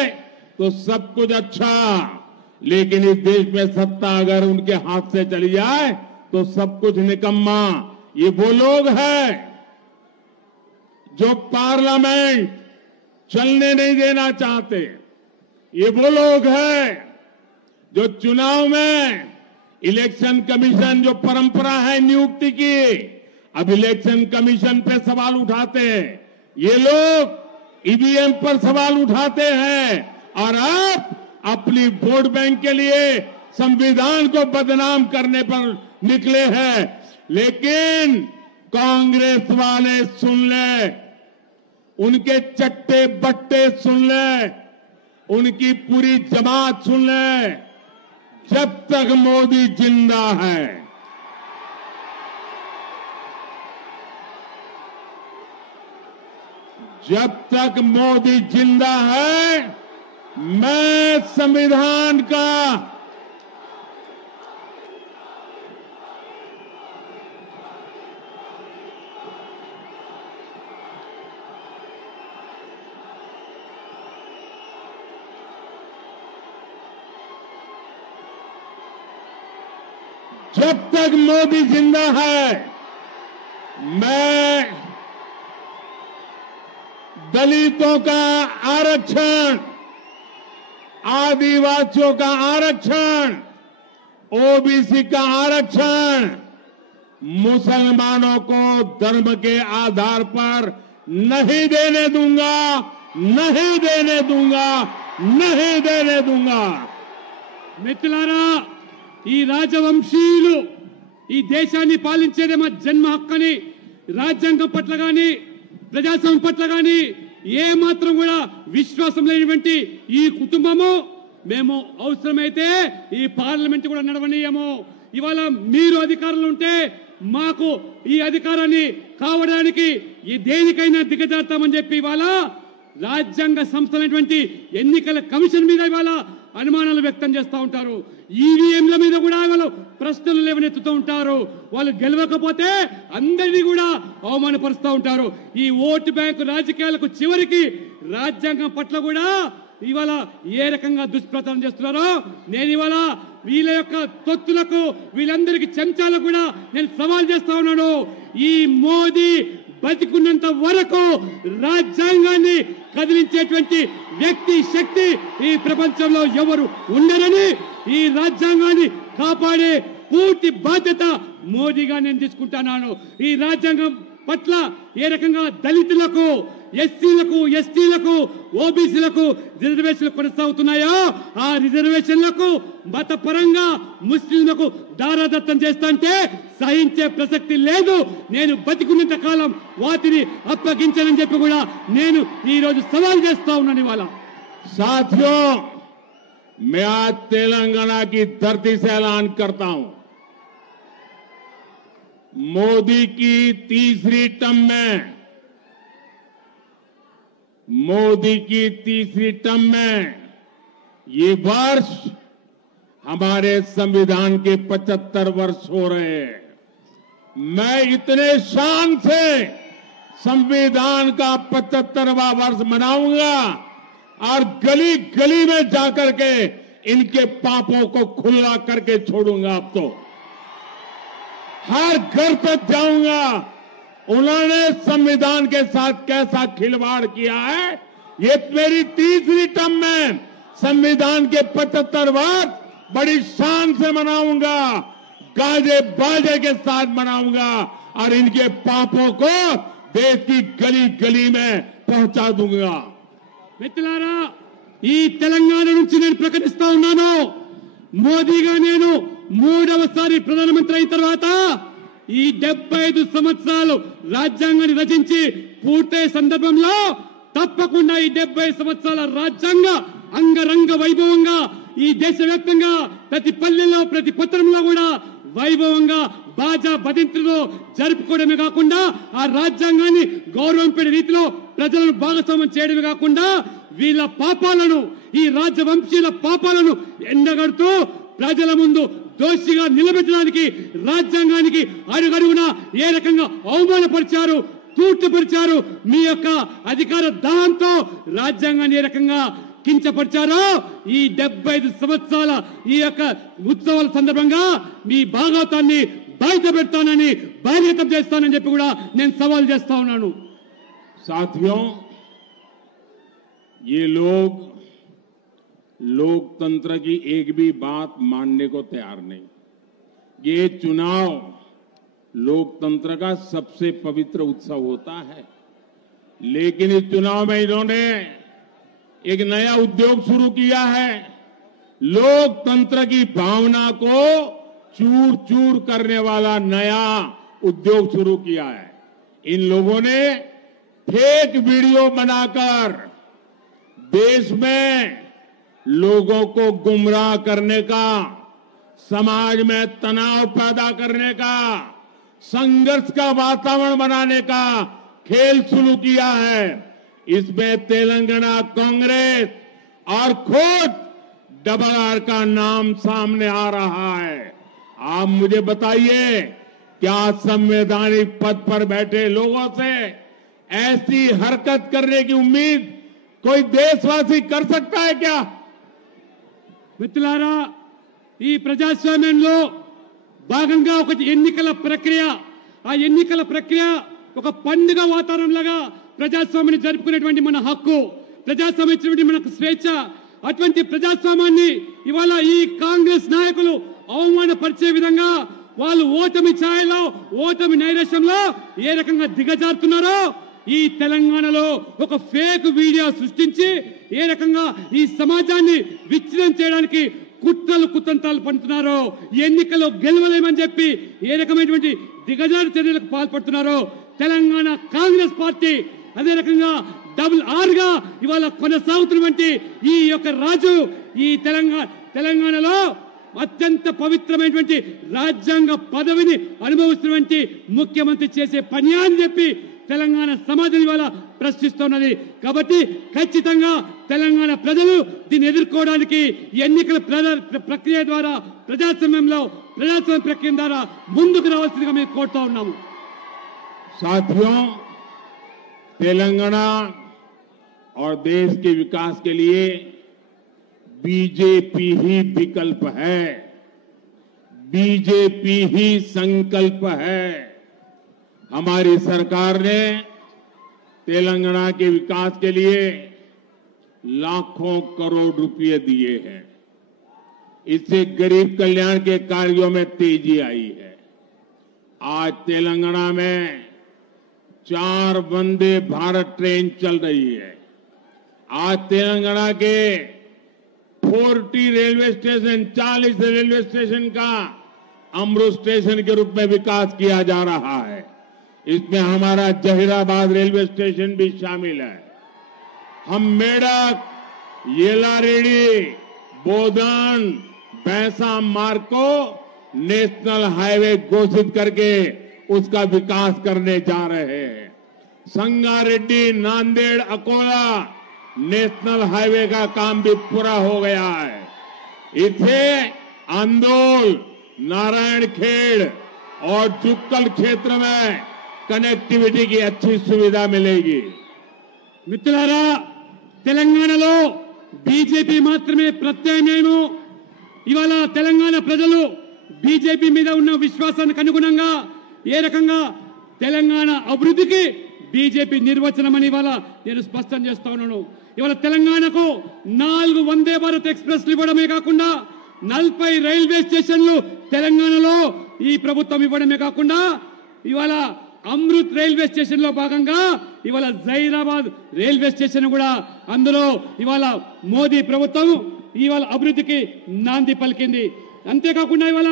तो सब कुछ अच्छा, लेकिन इस देश में सत्ता अगर उनके हाथ से चली जाए तो सब कुछ निकम्मा. ये वो लोग हैं जो पार्लियामेंट चलने नहीं देना चाहते. ये वो लोग हैं जो चुनाव में इलेक्शन कमीशन जो परंपरा है नियुक्ति की, अब इलेक्शन कमीशन पे सवाल उठाते हैं. ये लोग ईवीएम पर सवाल उठाते हैं और अब अपनी वोट बैंक के लिए संविधान को बदनाम करने पर निकले हैं. लेकिन कांग्रेस वाले सुन ले, उनके चट्टे बट्टे सुन ले, उनकी पूरी जमात सुन ले, जब तक मोदी जिंदा है जब तक मोदी जिंदा है मैं संविधान का जब तक मोदी जिंदा है मैं दलितों का आरक्षण, आदिवासियों का आरक्षण, ओबीसी का आरक्षण, मुसलमानों को धर्म के आधार पर नहीं देने दूंगा, नहीं देने दूंगा, नहीं देने दूंगा। మిత్రులారా, ఈ రాజవంశీయులు ఈ దేశాన్ని పాలించేదే మా జన్మ హక్కని, రాజ్యాంగం పట్ల గాని ప్రజాస్వామ్యం పట్ల గాని ఏ మాత్రం కూడా విశ్వాసం లేనివంటి ఈ కుటుంబము మేము అవసరమైతే ఈ పార్లమెంట్ కూడా నడవనీయము. ఇవాళ మీరు అధికారులు ఉంటే మాకు ఈ అధికారాన్ని కావడానికి ఈ దేనికైనా దిగజారుతామని చెప్పి ఇవాళ రాజ్యాంగ సంస్థలైనటువంటి ఎన్నికల కమిషన్ మీద ఇవాళ అనుమానాలు వ్యక్తం చేస్తూ ఉంటారు. ఈవీఎంల మీద కూడా వాళ్ళు ప్రశ్నలు లేవనెత్తుతూ ఉంటారు. వాళ్ళు గెలవకపోతే అందరినీ కూడా అవమానపరుస్తూ ఉంటారు. ఈ ఓటు బ్యాంకు రాజకీయాలకు చివరికి రాజ్యాంగం పట్ల కూడా ఇవాళ ఏ రకంగా దుష్ప్రచారం చేస్తున్నారో నేను ఇవాళ వీళ్ళ యొక్క తొత్తులకు వీళ్ళందరికీ చెంచాలకు కూడా నేను సవాల్ చేస్తా ఉన్నాను. ఈ మోదీ బతికున్నంత వరకు రాజ్యాంగాన్ని కదిలించేటువంటి వ్యక్తి శక్తి ఈ ప్రపంచంలో ఎవరు ఉండరని, ఈ రాజ్యాంగాన్ని కాపాడే పూర్తి బాధ్యత మోదీగా నేను తీసుకుంటున్నాను. ఈ రాజ్యాంగం పట్ల ఏ రకంగా దళితులకు, ఎస్సీలకు, ఎస్టీలకు, ఓబీసీలకు రిజర్వేషన్లు కొనసాగుతున్నాయో ఆ రిజర్వేషన్లకు మతపరంగా ముస్లింలకు దారాదత్తం చేస్తుంటే సహించే ప్రసక్తి లేదు. నేను బతికున్నంత కాలం వాటిని అప్పగించానని చెప్పి కూడా నేను ఈ రోజు సవాల్ చేస్తా ఉన్నాను. ఇవాళ साथियों, मैं आज तेलंगाना की धरती से ऐलान करता हूं, मोदी की तीसरी टर्म में, मोदी की तीसरी टर्म में ये वर्ष हमारे संविधान के 75 वर्ष हो रहे हैं। मैं इतने शान से संविधान का 75वां वर्ष मनाऊंगा और गली गली में जाकर के इनके पापों को खुला करके छोड़ूंगा। अब तो हर घर तक जाऊंगा, उन्होंने संविधान के साथ कैसा खिलवाड़ किया है। ये मेरी तीसरी टर्म में संविधान के 75 वर्ष बड़ी शान से मनाऊंगा, गाजे बाजे के साथ मनाऊंगा और इनके पापों को देश की गली गली में पहुंचा दूंगा। మిత్రులారా, ఈ తెలంగాణ నుంచి నేను ప్రకటిస్తా ఉన్నాను, మోదీగా నేను మూడవసారి ప్రధానమంత్రి అయిన తర్వాత ఈ 75 సంవత్సరాలు రాజ్యాంగాన్ని రచించి పూర్తయ్యే సందర్భంలో తప్పకుండా ఈ 70 సంవత్సరాల రాజ్యాంగ అంగరంగ వైభవంగా ఈ దేశవ్యాప్తంగా ప్రతి పల్లెల్లో ప్రతి పట్టణంలో కూడా వైభవంగా బాజా బదింతులో జరుపుకోవడమే కాకుండా ఆ రాజ్యాంగాన్ని గౌరవింపే రీతిలో ప్రజలను భాగస్వామ్యం చేయడమే కాకుండా వీళ్ళ పాపాలను, ఈ రాజవంశీయుల పాపాలను ఎండగడుతూ ప్రజల ముందు దోషిగా నిలబెట్టడానికి రాజ్యాంగానికి అడుగడుగునా ఏ రకంగా అవమానపరిచారు, తూర్చుపరిచారు. మీ యొక్క అధికార దాహంతో రాజ్యాంగాన్ని ఏ రకంగా కించపరిచారో ఈ 75 సంవత్సరాల ఈ యొక్క ఉత్సవాల సందర్భంగా మీ భాగవతాన్ని బయట పెడతానని, బహిర్గతం చేస్తానని చెప్పి కూడా నేను సవాల్ చేస్తా ఉన్నాను. साथियों, ये लोग लोकतंत्र की एक भी बात मानने को तैयार नहीं। ये चुनाव लोकतंत्र का सबसे पवित्र उत्सव होता है, लेकिन इस चुनाव में इन्होंने एक नया उद्योग शुरू किया है। लोकतंत्र की भावना को चूर चूर करने वाला नया उद्योग शुरू किया है। इन लोगों ने फेक वीडियो बनाकर देश में लोगों को गुमराह करने का, समाज में तनाव पैदा करने का, संघर्ष का वातावरण बनाने का खेल शुरू किया है। इसमें तेलंगाना कांग्रेस और खुद डबल आर का नाम सामने आ रहा है। आप मुझे बताइए, क्या संवैधानिक पद पर बैठे लोगों से ऐसी हरकत करने की उम्मीद कोई देशवासी कर सकता है क्या? మిత్రులారా, ఈ ప్రజాస్వామ్యంలో భాగంగా ఒక ఎన్నికల ప్రక్రియ, ఆ ఎన్నికల ప్రక్రియ ఒక పండుగ వాతావరణంలాగా ప్రజాస్వామ్యాన్ని జరుపుకునేటువంటి మన హక్కు, ప్రజాస్వామ్యం ఇచ్చినటువంటి మనకు స్వేచ్ఛ. అటువంటి ప్రజాస్వామ్యాన్ని ఇవాళ ఈ కాంగ్రెస్ నాయకులు అవమానపరిచే విధంగా వాళ్ళు ఓటమి ఛాయలో, ఓటమి నైరాశ్యంలో ఏ రకంగా దిగజారుతున్నారో, ఈ తెలంగాణలో ఒక ఫేక్ వీడియో సృష్టించి ఏ రకంగా ఈ సమాజాన్ని విచ్ఛిన్నం చేయడానికి కుట్రలు కుతంత్రాలు పండుతున్నారో, ఎన్నికల్లో గెలవలేమని చెప్పి ఏ రకమైనటువంటి దిగజారు చర్యలకు పాల్పడుతున్నారో తెలంగాణ కాంగ్రెస్ పార్టీ అదే రకంగా RRR గా ఇవాళ కొనసాగుతున్నటువంటి ఈ యొక్క రాజు ఈ తెలంగాణలో అత్యంత పవిత్రమైనటువంటి రాజ్యాంగ పదవిని అనుభవిస్తున్నటువంటి ముఖ్యమంత్రి చేసే పని అని చెప్పి తెలంగాణ సమాజం ఇవాళ ప్రశ్నిస్తున్నది. కాబట్టి ఖచ్చితంగా తెలంగాణ ప్రజలు దీన్ని ఎదుర్కోవడానికి ఎన్నికల ప్రక్రియ ద్వారా ప్రజాస్వామ్య ప్రక్రియ ద్వారా ముందుకు రావాల్సిందిగా మేము కోరుతా ఉన్నాము. साथियों, तेलंगाना और देश के विकास के लिए बीजेपी ही विकल्प है, बीजेपी ही संकल्प है. हमारी सरकार ने तेलंगाना के विकास के लिए लाखों करोड़ रुपए दिए हैं. इससे गरीब कल्याण के कार्यों में तेजी आई है. आज तेलंगाना में 4 वंदे भारत ट्रेन चल रही है. आज तेलंगाना के 40 रेलवे स्टेशन, 40 रेलवे स्टेशन का अमृत स्टेशन के रूप में विकास किया जा रहा है. इसमें हमारा जहीराबाद रेलवे स्टेशन भी शामिल है. हम मेडक, येलारेडी, बोधन, भैंसा मार्ग को नेशनल हाईवे घोषित करके उसका विकास करने जा रहे हैं. संगारेड्डी, नांदेड़, अकोला नेशनल हाईवे का काम भी पूरा हो गया है. इसे आंदोल, नारायणखेड़ और जुक्कल क्षेत्र में कनेक्टिविटी की अच्छी सुविधा मिलेगी. మిత్రులారా, తెలంగాణలో బీజేపీ మాత్రమే ప్రత్యామ్నాయము. ఇవాళ తెలంగాణ ప్రజలు బీజేపీ మీద ఉన్న విశ్వాసానికి అనుగుణంగా ఏ రకంగా తెలంగాణ అభివృద్ధికి బీజేపీ నిర్వచనం అని ఇవాళ నేను స్పష్టం చేస్తా ఉన్నాను. ఇవాళ తెలంగాణకు 4 వందే భారత్ ఎక్స్ప్రెస్లు ఇవ్వడమే కాకుండా 40 రైల్వే స్టేషన్లు తెలంగాణలో ఈ ప్రభుత్వం ఇవ్వడమే కాకుండా ఇవాళ అమృత్ రైల్వే స్టేషన్ లో భాగంగా ఇవాళ జైరాబాద్ రైల్వే స్టేషన్ కూడా అందులో ఇవాళ మోదీ ప్రభుత్వం ఇవాళ అభివృద్ధికి నాంది పలికింది. అంతేకాకుండా ఇవాళ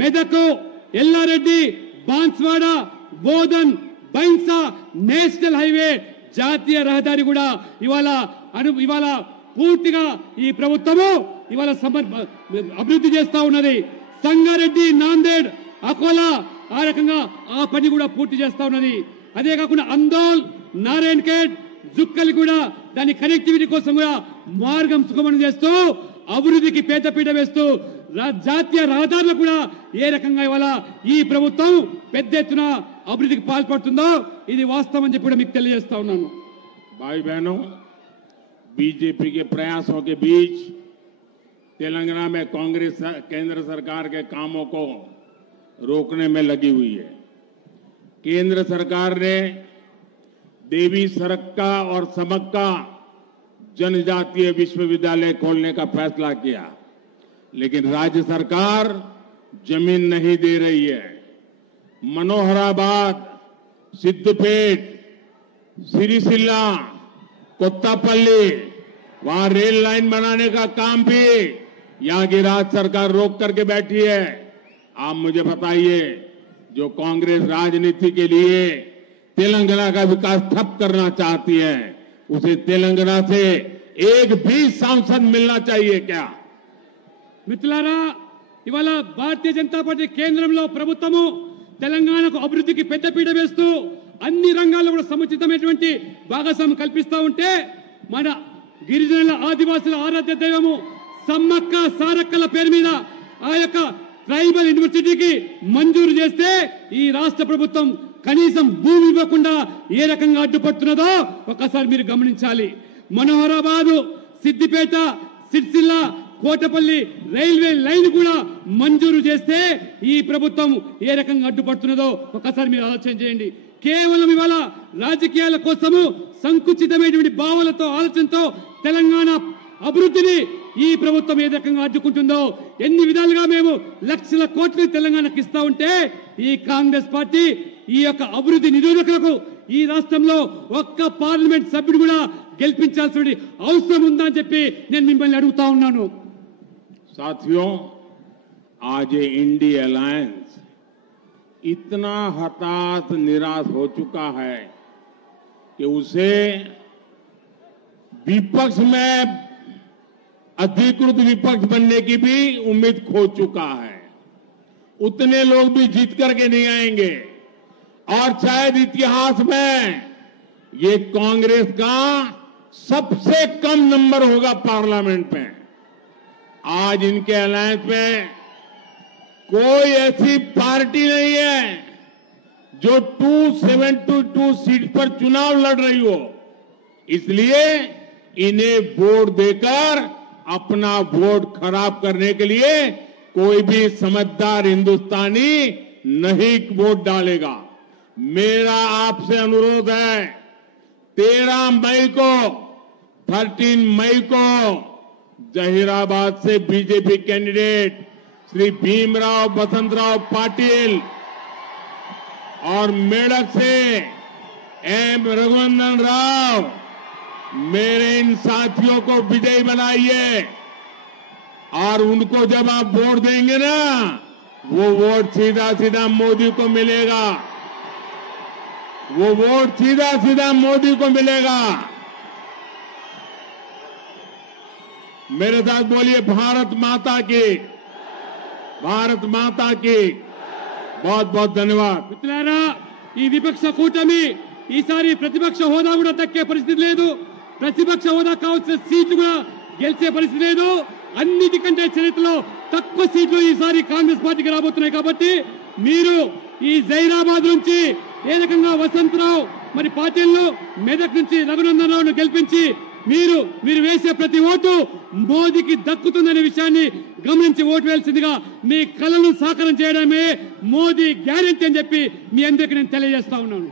మెదక్, ఎల్లారెడ్డి, బాన్స్వాడ, బోధన్, బైన్సా నేషనల్ హైవే జాతీయ రహదారి కూడా ఇవాళ పూర్తిగా ఈ ప్రభుత్వము ఇవాళ అభివృద్ధి చేస్తా ఉన్నది. సంగారెడ్డి, నాందేడ్, అకోలా ఆ రకంగా ఆ పని కూడా పూర్తి చేస్తా ఉన్నది. అదే కాకుండా అందోల్, నారాయణఖేడ్, జుక్కల్ కూడా దాని కనెక్టివిటీ కోసం కూడా మార్గం సుగమనం చేస్తూ అభివృద్ధికి పెద్దపీట వేస్తూ జాతీయ రహదారులు కూడా ఏ రకంగా ఇవాళ ఈ ప్రభుత్వం పెద్ద ఎత్తున అభివృద్ధికి పాల్పడుతుందో ఇది వాస్తవం అని చెప్పి కూడా మీకు తెలియజేస్తా ఉన్నాను. भाई बहनों, बीजेपी के प्रयासों के बीच तेलंगाना में कांग्रेस केंद्र सरकार के कामों को रोकने में लगी हुई है. केंद्र सरकार ने देवी सरक्का और समक्का जनजातीय विश्वविद्यालय खोलने का फैसला किया, लेकिन राज्य सरकार जमीन नहीं दे रही है. मनोहराबाद, सिद्धपेट, सिरिसिल्ला, कोत्तापल्ली वहां रेल लाइन बनाने का काम भी यहां की राज्य सरकार रोक करके बैठी है. आप मुझे बताइए, जो कांग्रेस राजनीति के लिए तेलंगाना का विकास ठप करना चाहती है, उसे तेलंगाना से एक भी सांसद मिलना चाहिए क्या? మిత్రులారా, ఇవాళ భారతీయ జనతా పార్టీ కేంద్రంలో ప్రభుత్వము తెలంగాణకు అభివృద్ధికి పెద్దపీట వేస్తూ అన్ని రంగాల్లో కూడా సముచితమైనటువంటి భాగస్వామ్యం కల్పిస్తూ ఉంటే మన గిరిజనుల ఆదివాసుల ఆరాధ్య దైవము సమ్మక్క సారక్కల పేరు మీద ఆ యొక్క ట్రైబల్ యూనివర్సిటీకి మంజూరు చేస్తే ఈ రాష్ట్ర ప్రభుత్వం కనీసం భూమి ఇవ్వకుండా ఏ రకంగా అడ్డుపడుతున్నదో ఒక్కసారి మీరు గమనించాలి. మనోహరాబాదు, సిద్దిపేట, సిరిసిల్ల, కోటపల్లి రైల్వే లైన్ కూడా మంజూరు చేస్తే ఈ ప్రభుత్వం ఏ రకంగా అడ్డుపడుతున్నదో ఒకసారి మీరు ఆలోచన చేయండి. కేవలం ఇవాళ రాజకీయాల కోసము సంకుచితమైనటువంటి భావాలతో ఆలోచనతో తెలంగాణ అభివృద్ధిని ఈ ప్రభుత్వం ఏ రకంగా అడ్డుకుంటుందో, ఎన్ని విధాలుగా మేము లక్షల కోట్లు తెలంగాణకు ఇస్తా ఉంటే ఈ కాంగ్రెస్ పార్టీ ఈ యొక్క అభివృద్ధి నిరోధకులకు ఈ రాష్ట్రంలో ఒక్క పార్లమెంట్ సభ్యుడు కూడా గెలిపించాల్సిన అవసరం ఉందా అని చెప్పి నేను మిమ్మల్ని అడుగుతా ఉన్నాను. साथियों, आज ये इंडी अलायंस इतना हताश निराश हो चुका है कि उसे विपक्ष में अधिकृत विपक्ष बनने की भी उम्मीद खो चुका है. उतने लोग भी जीत करके नहीं आएंगे और शायद इतिहास में ये कांग्रेस का सबसे कम नंबर होगा पार्लियामेंट में. आज इनके अलायंस में कोई ऐसी पार्टी नहीं है जो 272 सीट पर चुनाव लड़ रही हो. इसलिए इन्हें वोट देकर अपना वोट खराब करने के लिए कोई भी समझदार हिंदुस्तानी नहीं वोट डालेगा. मेरा आपसे अनुरोध है, 13 मई को जहीराबाद से बीजेपी कैंडिडेट श्री भीमराव बसंतराव पाटिल और मेडक से एम रघुनंदन राव, मेरे इन साथियों को विजयी बनाइए और उनको जब आप वोट देंगे ना, वो वोट सीधा सीधा मोदी को मिलेगा. वो वोट सीधा सीधा मोदी को मिलेगा. मेरे साथ बोलिए भारत माता की, भारत माता की. बहुत बहुत धन्यवाद. మిత్రులారా, ఈ విపక్ష కూటమి ఈసారి ప్రతిపక్ష హోదా కూడా దక్కే పరిస్థితి లేదు. ప్రతిపక్ష హోదా కావాల్సిన సీట్లు కూడా గెలిచే పరిస్థితి లేదు. అన్నిటికంటే చరిత్రలో తక్కువ సీట్లు ఈసారి కాంగ్రెస్ పార్టీకి రాబోతున్నాయి. కాబట్టి మీరు ఈ జైరాబాద్ నుంచి ఏ రకంగా వసంతరావు మరి పార్టీలను మెదక్ నుంచి రఘునందన్ రావును గెలిపించి మీరు వేసే ప్రతి ఓటు మోదీకి దక్కుతుందనే విషయాన్ని గమనించి ఓటు వేయాల్సిందిగా మీ కలను సాకారం చేయడమే మోదీ గ్యారెంటీ అని చెప్పి మీ అందరికీ నేను తెలియజేస్తా ఉన్నాను.